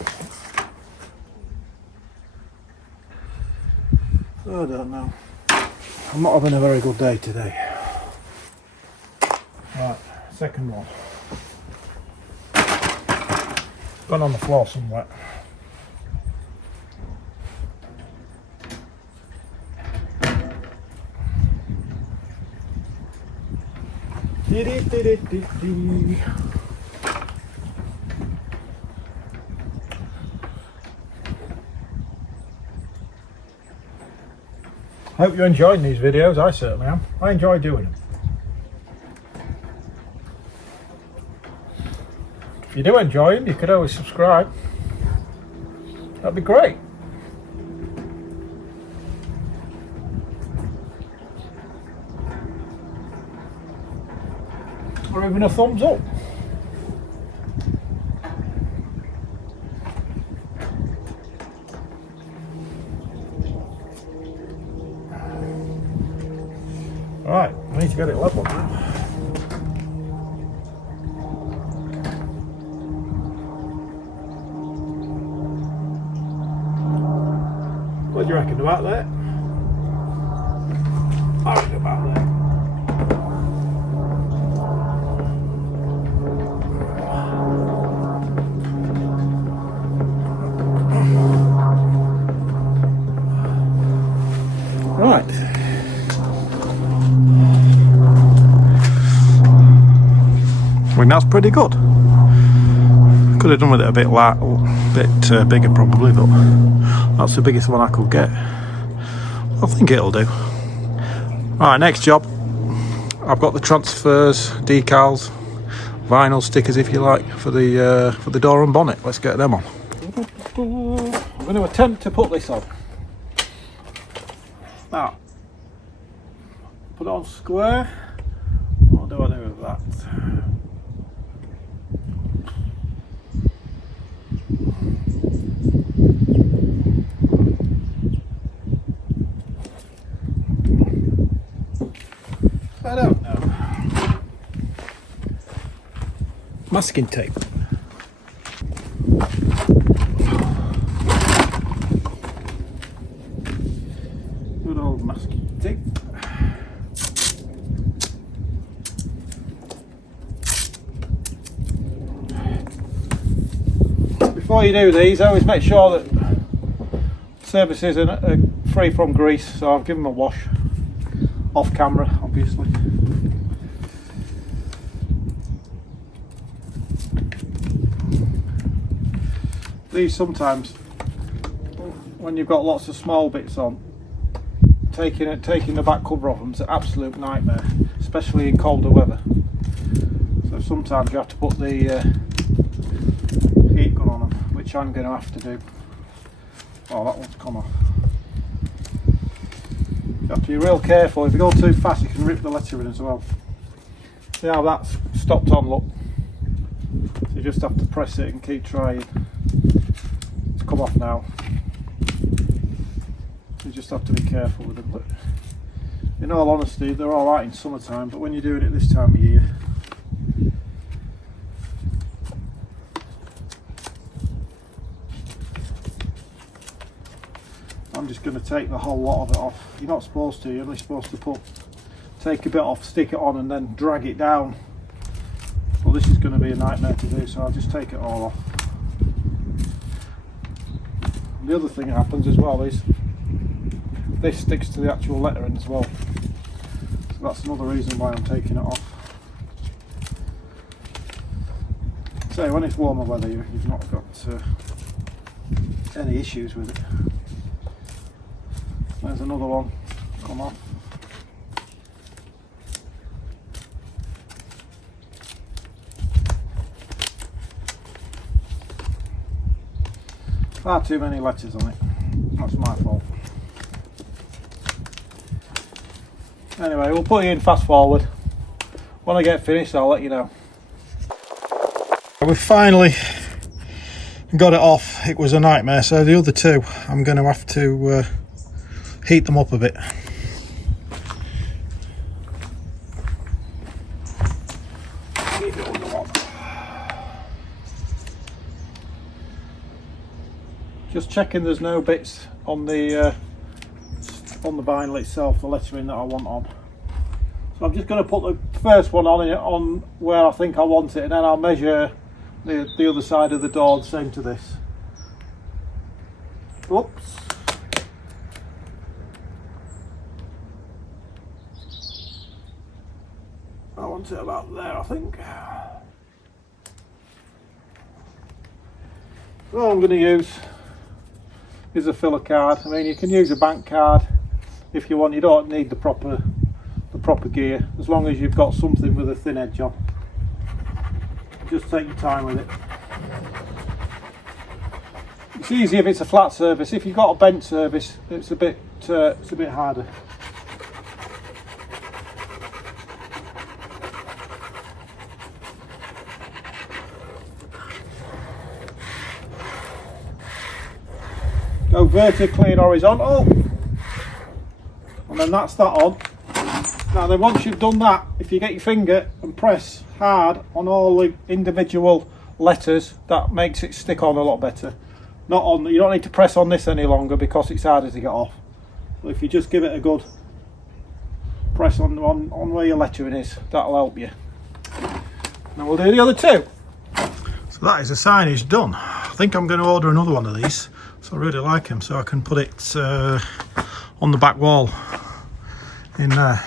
I don't know. I'm not having a very good day today. Right, second one. Gone on the floor somewhere. Hope you're enjoying these videos. I certainly am. I enjoy doing them. If you do enjoy them, you could always subscribe. That'd be great. or even a thumbs up. Right, I need to get it level now. What do you reckon about that? I reckon about that. Right. I mean, that's pretty good. Could have done with it a bit bigger probably, but that's the biggest one I could get. I think it'll do. Alright, next job. I've got the transfers, decals, vinyl stickers if you like, for the door and bonnet. Let's get them on. I'm going to attempt to put this on. Now, put it on square. What do I do with that? I don't know. Masking tape. Good old masking tape. Before you do these, always make sure that surfaces are free from grease, so I'll give them a wash. Off camera, obviously. These sometimes, when you've got lots of small bits on, taking the back cover off them is an absolute nightmare, especially in colder weather. So sometimes you have to put the heat gun on them, which I'm going to have to do. Oh, that one's come off. You have to be real careful. If you go too fast, you can rip the lettering as well. See how that's stopped on, look. So you just have to press it and keep trying. It's come off now. You just have to be careful with them. But in all honesty, they're alright in summertime, but when you're doing it this time of year, I'm just going to take the whole lot of it off. You're not supposed to, you're only supposed to take a bit off, stick it on and then drag it down. Well, this is going to be a nightmare to do, so I'll just take it all off. And the other thing that happens as well is this sticks to the actual lettering as well. So that's another reason why I'm taking it off. So when it's warmer weather, you've not got any issues with it. There's another one, come on. Far too many letters on it, that's my fault. Anyway, we'll put it in fast forward. When I get finished, I'll let you know. We've finally got it off. It was a nightmare, so the other two I'm going to have to heat them up a bit. Just checking there's no bits on the vinyl itself, the lettering that I want on. So I'm just going to put the first one on where I think I want it, and then I'll measure the other side of the door the same to this. Whoops. I want it about there, I think. So all I'm going to use is a filler card. I mean, you can use a bank card if you want. You don't need the proper gear, as long as you've got something with a thin edge on. Just take your time with it. It's easy if it's a flat surface. If you've got a bent surface, it's a bit harder. vertically and horizontal, and then that's that on. Now then, once you've done that, if you get your finger and press hard on all the individual letters, that makes it stick on a lot better. Not on, you don't need to press on this any longer because it's harder to get off. But if you just give it a good press on where your lettering is, that'll help you. Now we'll do the other two. So that is the signage done. I think I'm going to order another one of these. So I really like them, so I can put it on the back wall in there.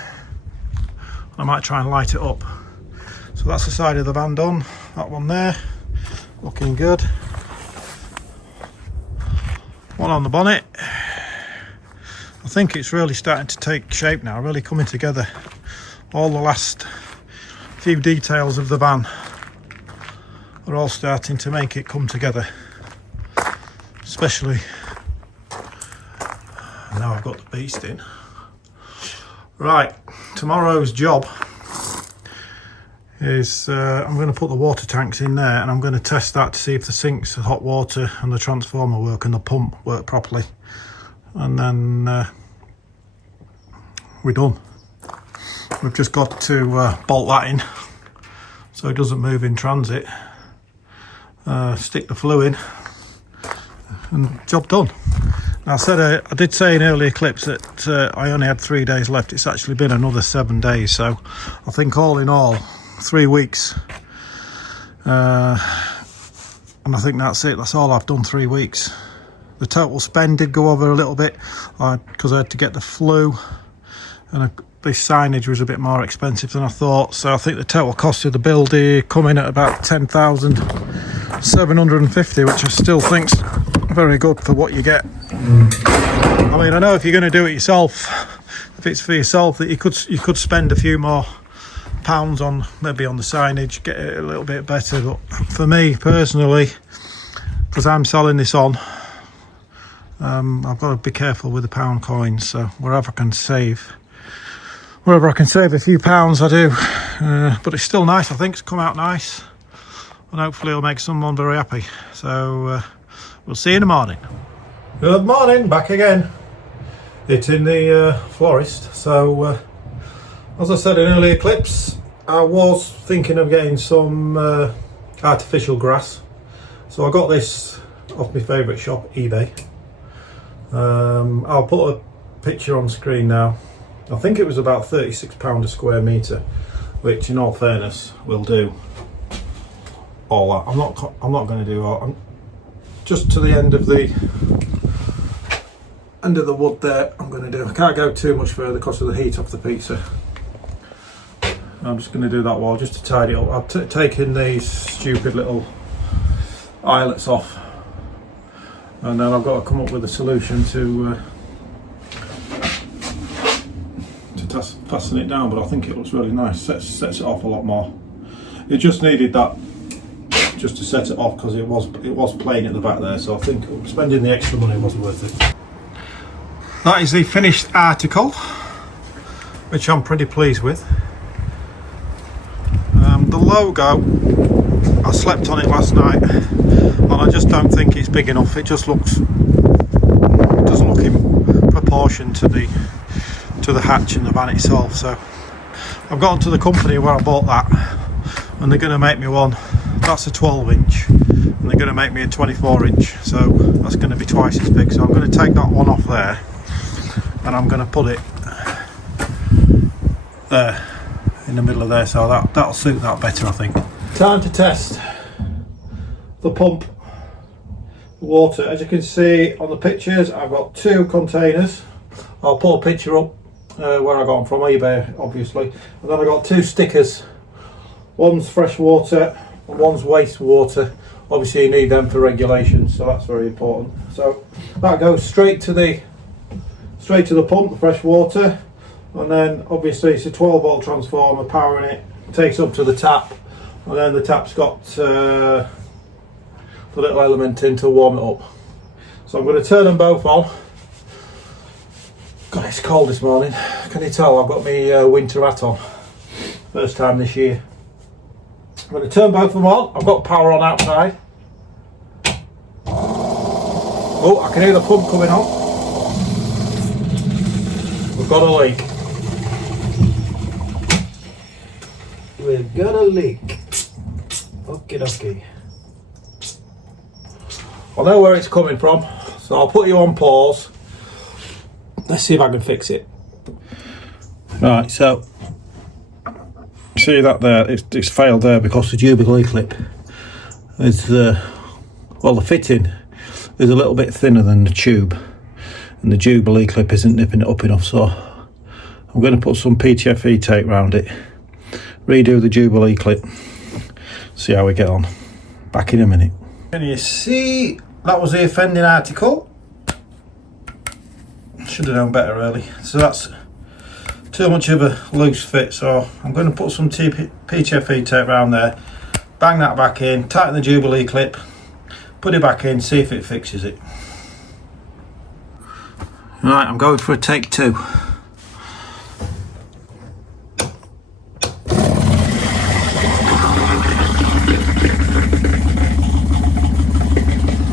I might try and light it up. So that's the side of the van done. That one there, looking good. One on the bonnet. I think it's really starting to take shape now, really coming together. All the last few details of the van are all starting to make it come together. Especially now I've got the beast in. Right, tomorrow's job is I'm going to put the water tanks in there, and I'm going to test that to see if the sinks, the hot water and the transformer work and the pump work properly, and then we're done. We've just got to bolt that in so it doesn't move in transit, stick the flue in, and job done. Now, I did say in earlier clips that I only had 3 days left. It's actually been another 7 days, so I think all in all 3 weeks, and I think that's it. That's all I've done, 3 weeks. The total spend did go over a little bit because I had to get the flue, and this signage was a bit more expensive than I thought, so I think the total cost of the build here come in at about 10,750, which I still think's very good for what you get. I mean, I know if you're going to do it yourself, if it's for yourself, that you could spend a few more pounds on maybe on the signage, get it a little bit better, but for me personally, because I'm selling this on, I've got to be careful with the pound coins, so wherever I can save a few pounds I do, but it's still nice. I think it's come out nice, and hopefully it'll make someone very happy. So we'll see you in the morning. Good morning, back again. It's in the florist. So as I said in earlier clips, I was thinking of getting some artificial grass. So I got this off my favourite shop, eBay. I'll put a picture on screen now. I think it was about £36 a square metre, which in all fairness will do all that. I'm not going to do all. Just to the end of the wood there, I'm going to do. I can't go too much further because of the heat off the pizza. I'm just going to do that wall just to tidy it up. I've taken these stupid little eyelets off, and then I've got to come up with a solution to fasten it down, but I think it looks really nice. Sets it off a lot more. It just needed that just to set it off because it was plain at the back there, so I think spending the extra money wasn't worth it. That is the finished article, which I'm pretty pleased with. The logo, I slept on it last night, and I just don't think it's big enough. It doesn't look in proportion to the hatch and the van itself. So I've gone to the company where I bought that, and they're going to make me one. That's a 12-inch, and they're going to make me a 24-inch, so that's going to be twice as big. So I'm going to take that one off there, and I'm going to put it there in the middle of there, so that'll suit that better, I think. Time to test the pump water. As you can see on the pictures, I've got 2 containers. I'll put a picture up where I got them from, eBay obviously, and then I got 2 stickers. One's fresh water and one's wastewater. Obviously you need them for regulations, so that's very important. So that goes straight to the pump, the fresh water, and then obviously it's a 12-volt transformer powering it. Takes up to the tap, and then the tap's got the little element in to warm it up. So I'm going to turn them both on. God, it's cold this morning. Can you tell I've got my winter hat on? First time this year. I'm going to turn both of them on. I've got power on outside. Oh, I can hear the pump coming on. We've got a leak. We've got a leak. Okie dokie. I know where it's coming from, so I'll put you on pause. Let's see if I can fix it. Right, so see that there? It's failed there because the Jubilee clip is well, the fitting is a little bit thinner than the tube, and the Jubilee clip isn't nipping it up enough. So I'm going to put some PTFE tape around it, redo the Jubilee clip, see how we get on. Back in a minute. Can you see that was the offending article? Should have known better really. So that's too much of a loose fit, so I'm going to put some PTFE tape around there, bang that back in, tighten the Jubilee clip, put it back in, see if it fixes it. Right, I'm going for a take two.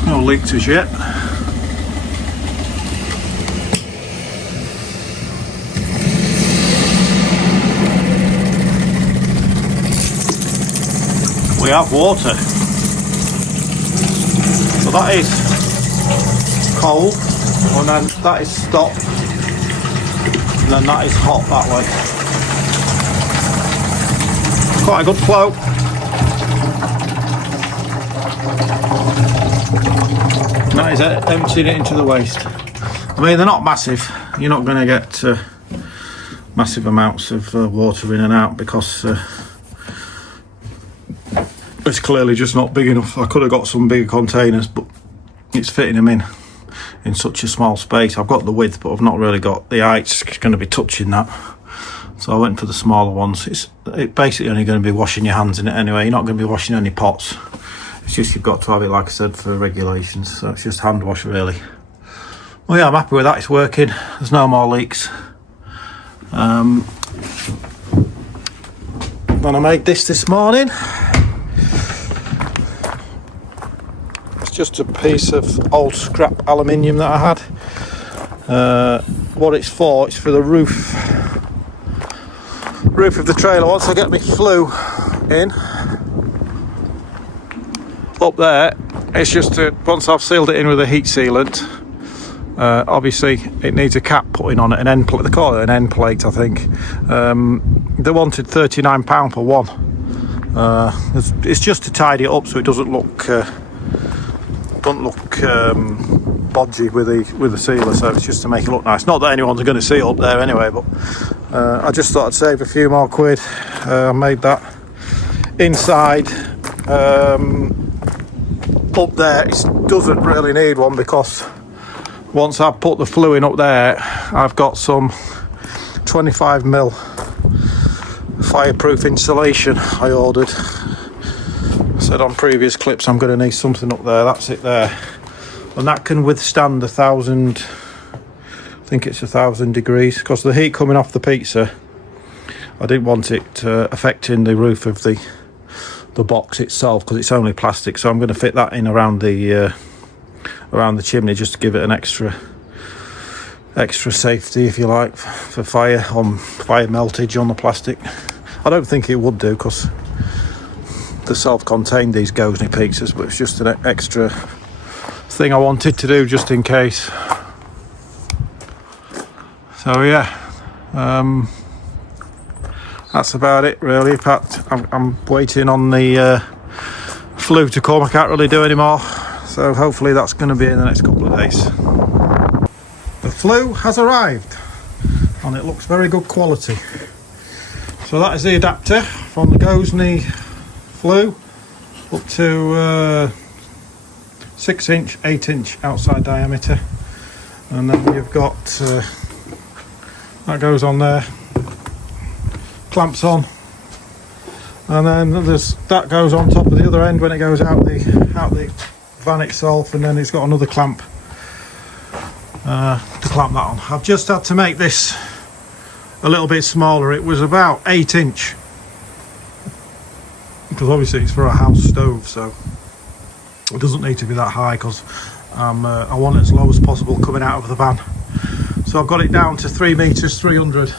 No leaks as yet. We have water, so that is cold, and then that is stopped, and then that is hot that way. Quite a good flow. And that is emptying it into the waste. I mean, they're not massive. You're not going to get massive amounts of water in and out because it's clearly just not big enough. I could have got some bigger containers, but it's fitting them in such a small space. I've got the width, but I've not really got the height. It's going to be touching that, so I went for the smaller ones. It's basically only going to be washing your hands in it anyway. You're not going to be washing any pots. It's just you've got to have it, like I said, for regulations. So it's just hand wash really. Well, yeah, I'm happy with that. It's working. There's no more leaks. Then I made this morning. Just a piece of old scrap aluminium that I had. What it's for the roof of the trailer. Once I get my flue in up there, it's just once I've sealed it in with a heat sealant, obviously it needs a cap putting on it, an end plate. They call it an end plate, I think. They wanted £39 for one. It's just to tidy it up so it doesn't look bodgy with the sealer, so it's just to make it look nice. Not that anyone's going to see it up there anyway, but I just thought I'd save a few more quid. I made that inside. Up there it doesn't really need one because once I've put the flue in up there, I've got some 25mm fireproof insulation I ordered. Said on previous clips I'm going to need something up there. That's it there, and that can withstand 1,000. I think it's 1,000 degrees because the heat coming off the pizza, I didn't want it affecting the roof of the box itself because it's only plastic. So I'm going to fit that in around the chimney just to give it an extra safety, if you like, for fire meltage on the plastic. I don't think it would do because they're self-contained, these Gozney pizzas, but it's just an extra thing I wanted to do just in case. So yeah, that's about it really. In fact, I'm waiting on the flue to come. I can't really do any more, so hopefully that's going to be in the next couple of days. The flue has arrived and it looks very good quality. So that is the adapter from the Gozney flue up to 6-inch, 8-inch outside diameter, and then you've got that goes on there, clamps on, and then that goes on top of the other end when it goes out the van itself, and then it's got another clamp to clamp that on. I've just had to make this a little bit smaller. It was about 8-inch because obviously it's for a house stove, so it doesn't need to be that high because I want it as low as possible coming out of the van. So I've got it down to 3 metres 300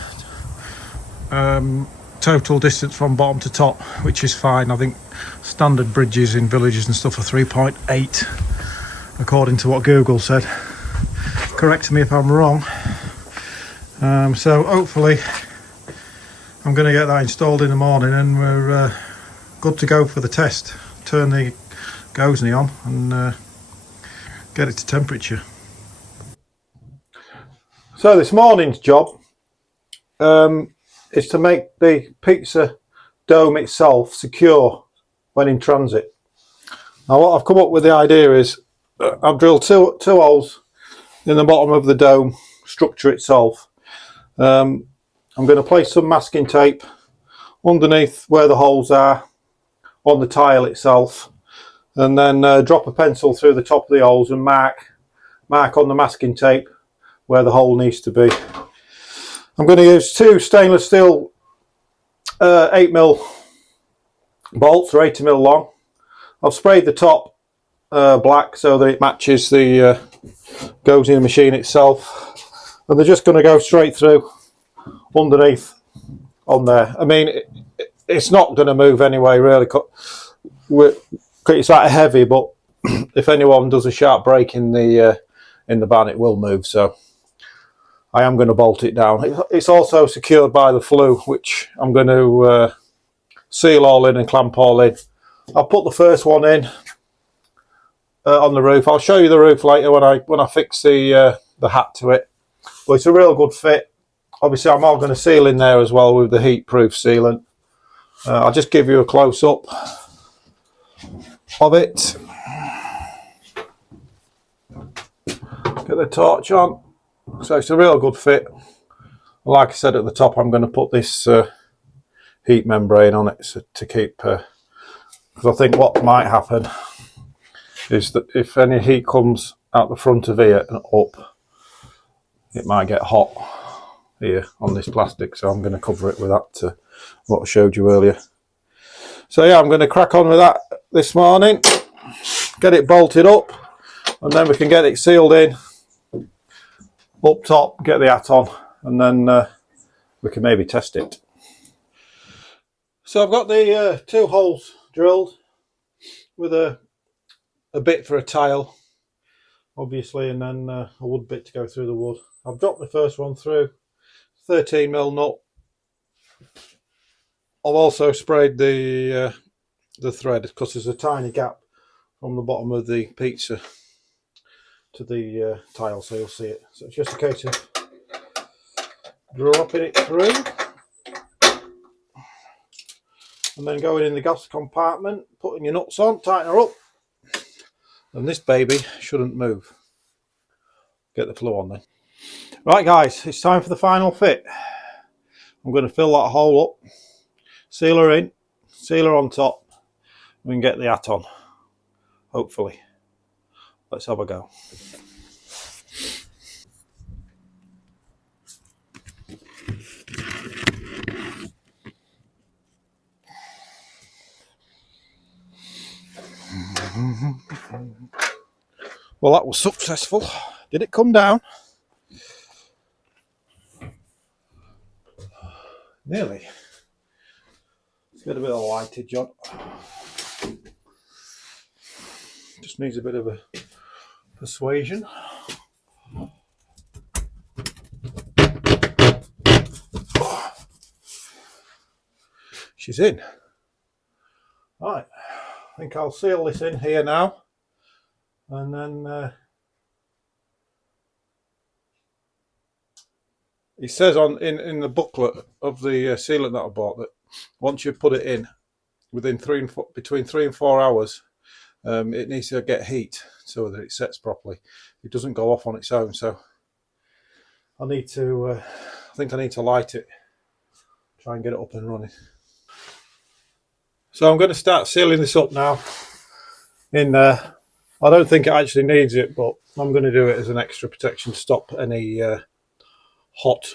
total distance from bottom to top, which is fine. I think standard bridges in villages and stuff are 3.8 according to what Google said. Correct me if I'm wrong. So hopefully I'm going to get that installed in the morning and we're good to go for the test. Turn the Gozney on and get it to temperature. So this morning's job is to make the pizza dome itself secure when in transit. Now what I've come up with the idea is I've drilled two holes in the bottom of the dome structure itself. I'm going to place some masking tape underneath where the holes are on the tile itself, and then drop a pencil through the top of the holes and mark on the masking tape where the hole needs to be. I'm going to use two stainless steel 8mm bolts, or 80mm long. I've sprayed the top black so that it matches the Gozney machine itself, and they're just going to go straight through underneath on there. I mean, it's not going to move anyway, really. It's that heavy, but if anyone does a sharp break in the van, it will move. So I am going to bolt it down. It's also secured by the flue, which I'm going to seal all in and clamp all in. I'll put the first one in on the roof. I'll show you the roof later when I fix the hat to it. But it's a real good fit. Obviously, I'm all going to seal in there as well with the heat-proof sealant. I'll just give you a close-up of it. Get the torch on. So it's a real good fit. Like I said at the top, I'm going to put this heat membrane on it to keep, because I think what might happen is that if any heat comes out the front of here and up, it might get hot here on this plastic, so I'm going to cover it with that, what I showed you earlier. So yeah, I'm going to crack on with that this morning, get it bolted up, and then we can get it sealed in up top, get the hat on, and then we can maybe test it. So I've got the two holes drilled with a bit for a tile, obviously, and then a wood bit to go through the wood. I've dropped the first one through, 13mm nut. I've also sprayed the thread because there's a tiny gap from the bottom of the pizza to the tile, so you'll see it. So it's just a case of dropping it through and then going in the gas compartment, putting your nuts on, tighten her up, and this baby shouldn't move. Get the flue on then. Right guys, it's time for the final fit. I'm going to fill that hole up, seal her in, seal her on top, and we can get the hat on, hopefully. Let's have a go. Well, that was successful. Did it come down? Nearly. Let's get a bit of lightage on. Just needs a bit of a persuasion. She's in. Right, I think I'll seal this in here now, and then it says in the booklet of the sealant that I bought that once you put it in within between 3 and 4 hours, it needs to get heat so that it sets properly. It doesn't go off on its own, so I need to I think I need to light it, try and get it up and running. So I'm going to start sealing this up now in there. I don't think it actually needs it, but I'm going to do it as an extra protection to stop any hot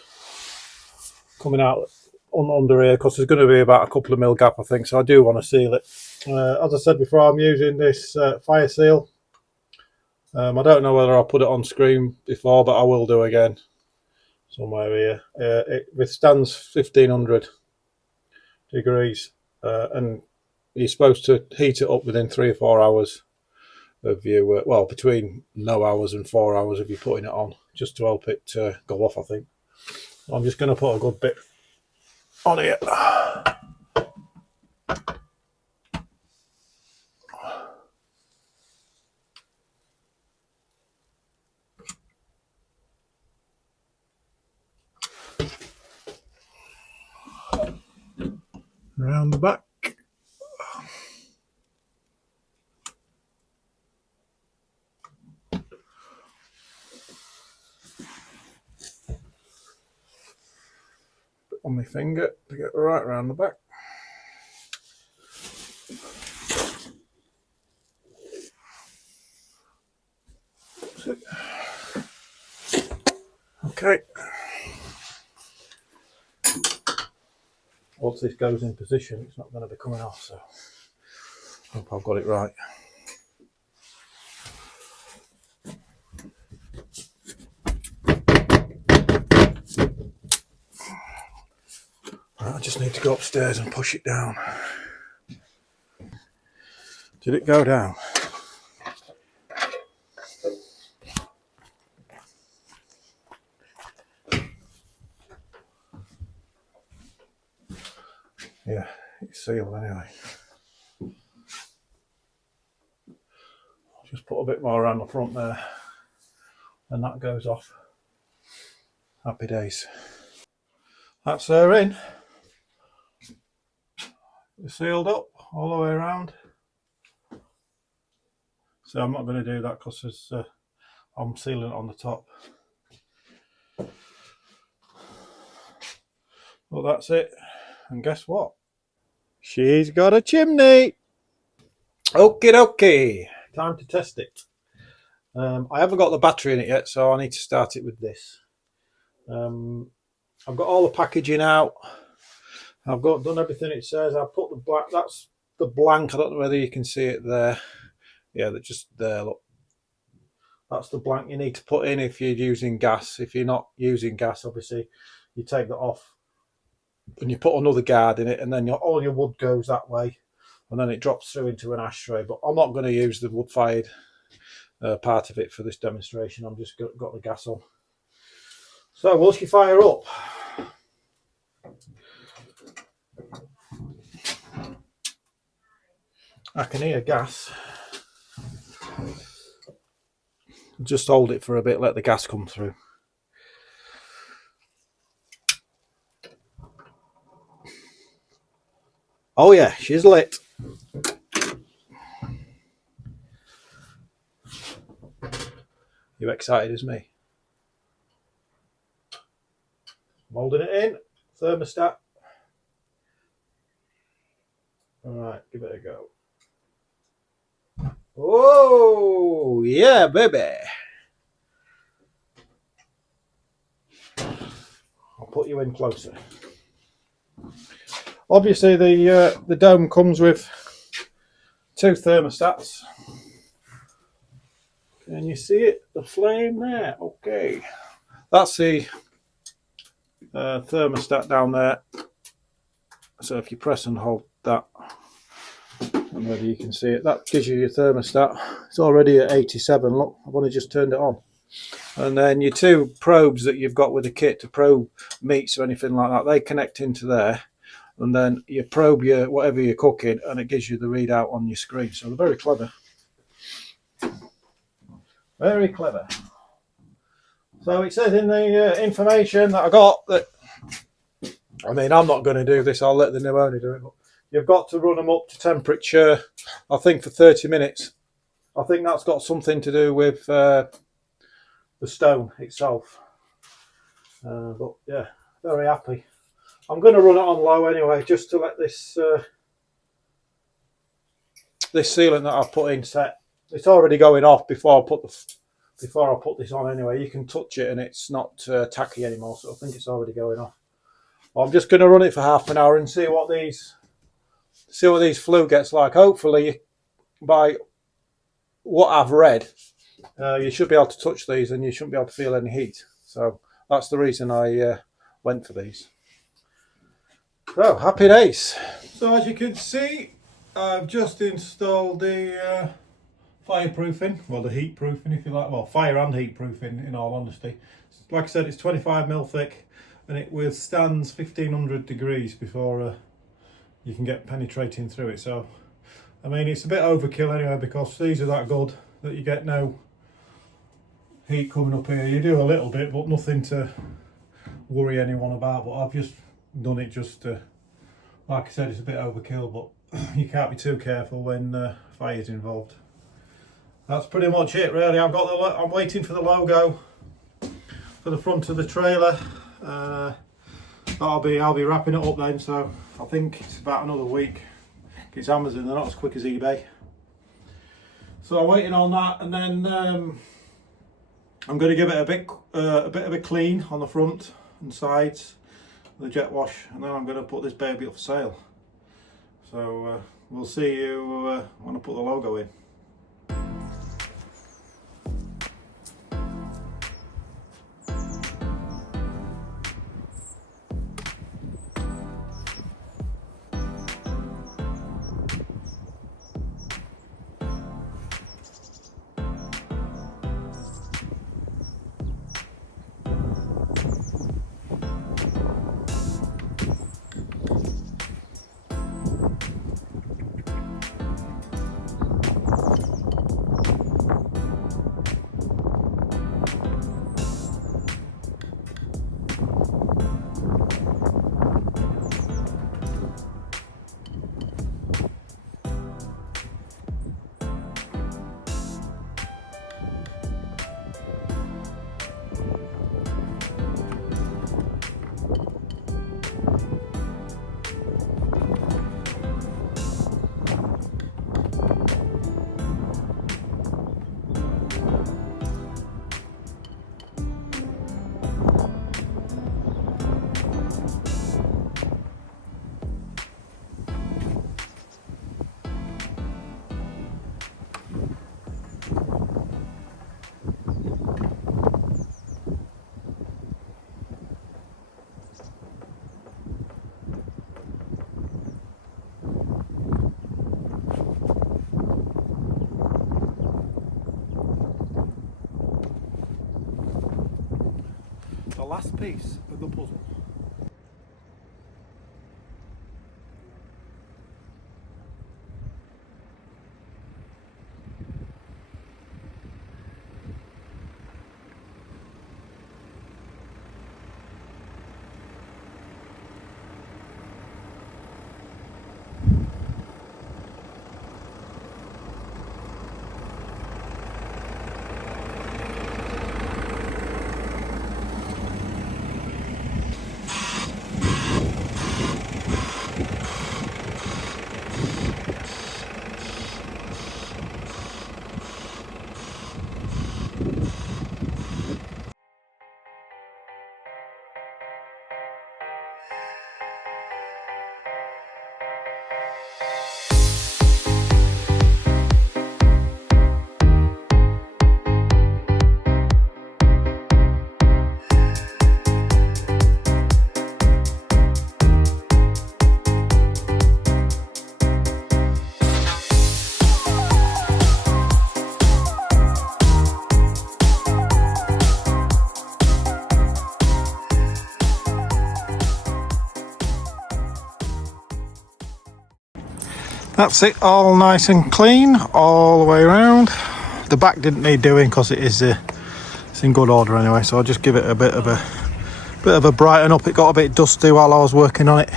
coming out under here, because there's going to be about a couple of mil gap, I think, so I do want to seal it. As I said before, I'm using this fire seal I don't know whether I'll put it on screen before, but I will do again somewhere here. It withstands 1500 degrees, and you're supposed to heat it up within 3 or 4 hours of you. Well, between no hours and 4 hours of you putting it on, just to help it go off, I think. I'm just going to put a good bit on it. Around the back. On my finger to get right around the back. Okay. Once this goes in position, it's not going to be coming off, so I hope I've got it right. Right, I just need to go upstairs and push it down. Did it go down? Yeah, it's sealed anyway. Just put a bit more around the front there, and that goes off. Happy days. That's her in. It's sealed up all the way around. So I'm not going to do that because I'm sealing it on the top. Well, that's it. And guess what? She's got a chimney. Okie dokie. Time to test it. I haven't got the battery in it yet, so I need to start it with this. I've got all the packaging out. I've done everything it says. I've put the black. That's the blank. I don't know whether you can see it there. Yeah, that's just there. Look, that's the blank you need to put in if you're using gas. If you're not using gas, obviously, you take that off and you put another guard in it, and then all your wood goes that way, and then it drops through into an ashtray. But I'm not going to use the wood-fired part of it for this demonstration. I'm just got the gas on. So once you fire up, I can hear gas. Just hold it for a bit, let the gas come through. Oh yeah, she's lit. You excited as me? I'm holding it in. Thermostat. Alright, give it a go. Oh, yeah, baby. I'll put you in closer. Obviously, the dome comes with 2 thermostats. Can you see it? The flame there. Okay. That's the thermostat down there. So if you press and hold that, and whether you can see it, that gives you your thermostat. It's already at 87. Look, I've only just turned it on. And then your 2 probes that you've got with the kit to probe meats or anything like that, they connect into there. And then you probe your whatever you're cooking, and it gives you the readout on your screen. So they're very clever. Very clever. So it says in the information that I got that, I mean, I'm not going to do this. I'll let the new owner do it. But you've got to run them up to temperature, I think, for 30 minutes. I think that's got something to do with the stone itself. But yeah, very happy. I'm going to run it on low anyway, just to let this this sealant that I've put in set. It's already going off before I put this on anyway. You can touch it and it's not tacky anymore, so I think it's already going off. Well, I'm just going to run it for half an hour and see what these flue gets like. Hopefully, by what I've read, you should be able to touch these and you shouldn't be able to feel any heat. So that's the reason I went for these. So happy days. So as you can see, I've just installed the fireproofing, well the heat proofing if you like, well fire and heat proofing in all honesty. Like I said, it's 25mm thick and it withstands 1500 degrees before you can get penetrating through it. So I mean it's a bit overkill anyway, because these are that good that you get no heat coming up here. You do a little bit but nothing to worry anyone about, but I've just done it just to, like I said, it's a bit overkill, but you can't be too careful when fire's involved. That's pretty much it really. I'm waiting for the logo for the front of the trailer. I'll be wrapping it up then, so I think it's about another week. It's Amazon, they're not as quick as eBay. So I'm waiting on that, and then I'm going to give it a bit of a clean on the front and sides, the jet wash, and then I'm going to put this baby up for sale. So we'll see you when I put the logo in. The last piece of the puzzle. That's it, all nice and clean all the way around. The back didn't need doing because it's in good order anyway, so I'll just give it a bit of a brighten up. It got a bit dusty while I was working on it.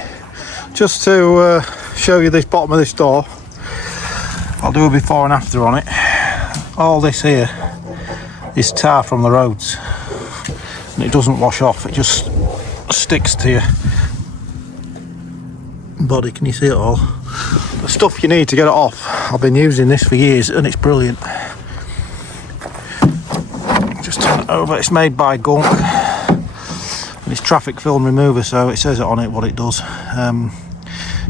Just to show you this bottom of this door, I'll do a before and after on it. All this here is tar from the roads and it doesn't wash off, it just sticks to your body. Can you see it all? The stuff you need to get it off. I've been using this for years and it's brilliant. Just turn it over. It's made by Gunk and it's traffic film remover, so it says it on it what it does.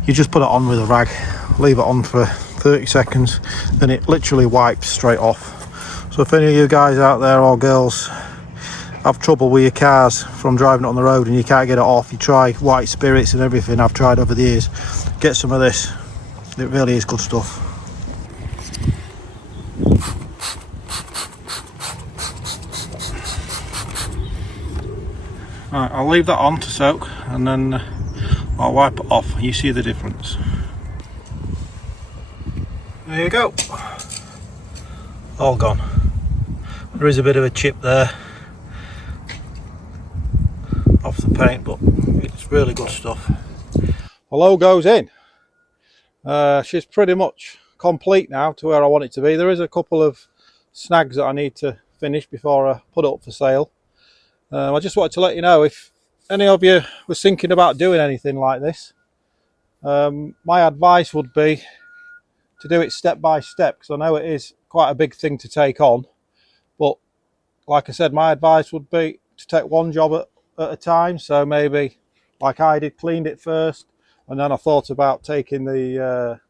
You just put it on with a rag, leave it on for 30 seconds, then it literally wipes straight off. So if any of you guys out there, or girls, have trouble with your cars from driving it on the road and you can't get it off, you try white spirits and everything I've tried over the years, get some of this. It really is good stuff. Right, I'll leave that on to soak and then I'll wipe it off. You see the difference. There you go. All gone. There is a bit of a chip there off the paint, but it's really good stuff. The logo's in. She's pretty much complete now to where I want it to be. There is a couple of snags that I need to finish before I put it up for sale. I just wanted to let you know, if any of you was thinking about doing anything like this, my advice would be to do it step by step, because I know it is quite a big thing to take on. But like I said, my advice would be to take one job at a time. So maybe, like I did, cleaned it first, and then I thought about taking the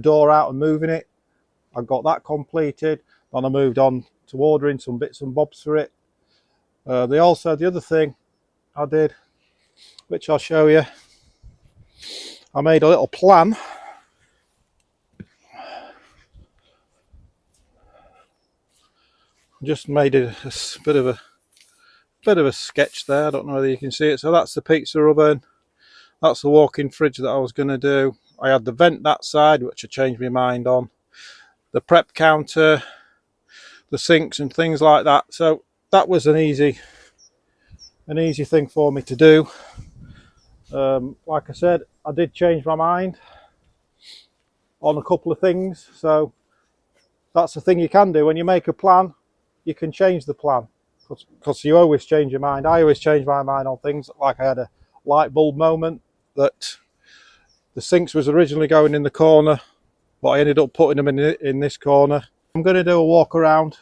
door out and moving it. I got that completed. Then I moved on to ordering some bits and bobs for it. The other thing I did, which I'll show you, I made a little plan. Just made a bit of a sketch there. I don't know whether you can see it. So that's the pizza oven. That's the walk-in fridge that I was going to do. I had the vent that side, which I changed my mind on. The prep counter, the sinks and things like that. So that was an easy thing for me to do. Like I said, I did change my mind on a couple of things. So that's the thing you can do when you make a plan. You can change the plan, because you always change your mind. I always change my mind on things. Like I had a light bulb moment that the sinks was originally going in the corner, but I ended up putting them in this corner. I'm going to do a walk around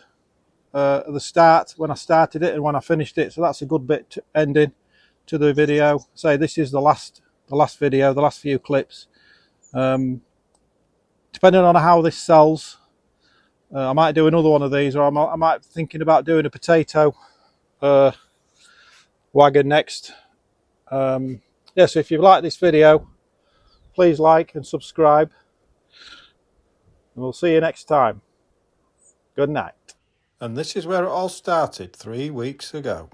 at the start, when I started it and when I finished it. So that's a good bit ending to the video. Say this is the last video, the last few clips. Depending on how this sells, I might do another one of these, or I might be thinking about doing a potato wagon next. Yeah, so if you've liked this video, please like and subscribe, and we'll see you next time. Good night. And this is where it all started 3 weeks ago.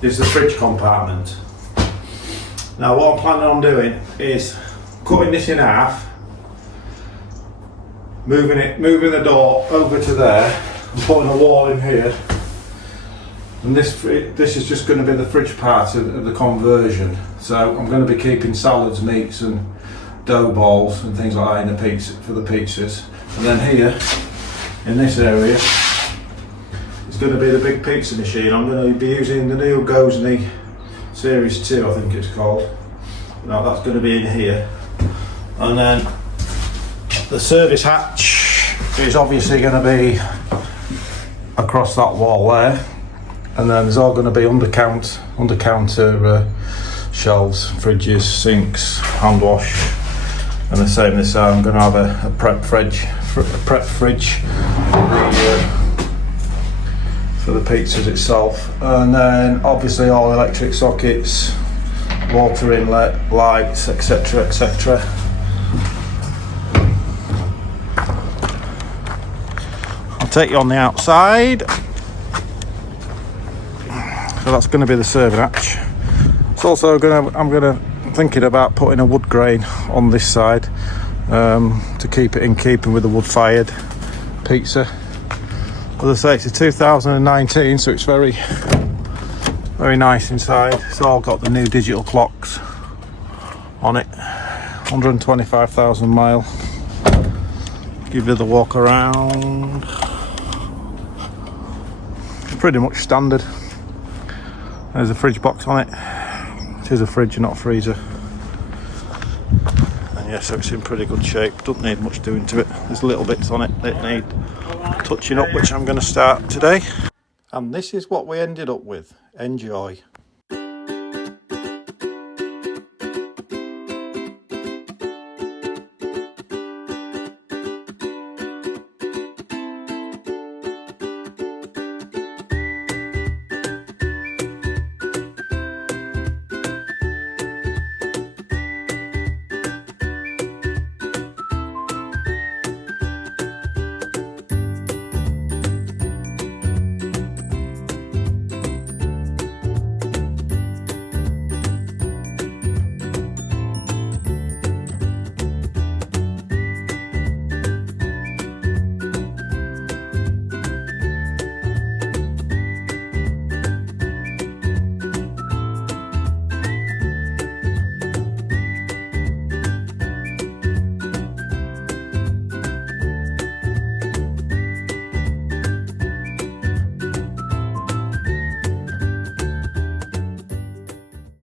This is the fridge compartment. Now what I'm planning on doing is cutting this in half, moving the door over to there, and putting a wall in here. And this is just going to be the fridge part of the conversion. So I'm going to be keeping salads, meats and dough balls and things like that in the pizza, for the pizzas. And then here, in this area, it's going to be the big pizza machine. I'm going to be using the new Gozney Series 2, I think it's called. Now that's going to be in here. And then the service hatch is obviously going to be across that wall there. And then there's all going to be under counter shelves, fridges, sinks, hand wash, and the same this side. I'm going to have a prep fridge for the pizzas itself, and then obviously all electric sockets, water inlet, lights, etc., etc. I'll take you on the outside. So that's going to be the serving hatch. It's also I'm thinking about putting a wood grain on this side to keep it in keeping with the wood-fired pizza. As I say, it's a 2019, so it's very, very nice inside. It's all got the new digital clocks on it. 125,000 mile. Give you the walk around. It's pretty much standard. There's a fridge box on it. It is a fridge, not a freezer. And yeah, so it's in pretty good shape. Doesn't need much doing to it. There's little bits on it that need touching up, which I'm going to start today. And this is what we ended up with. Enjoy.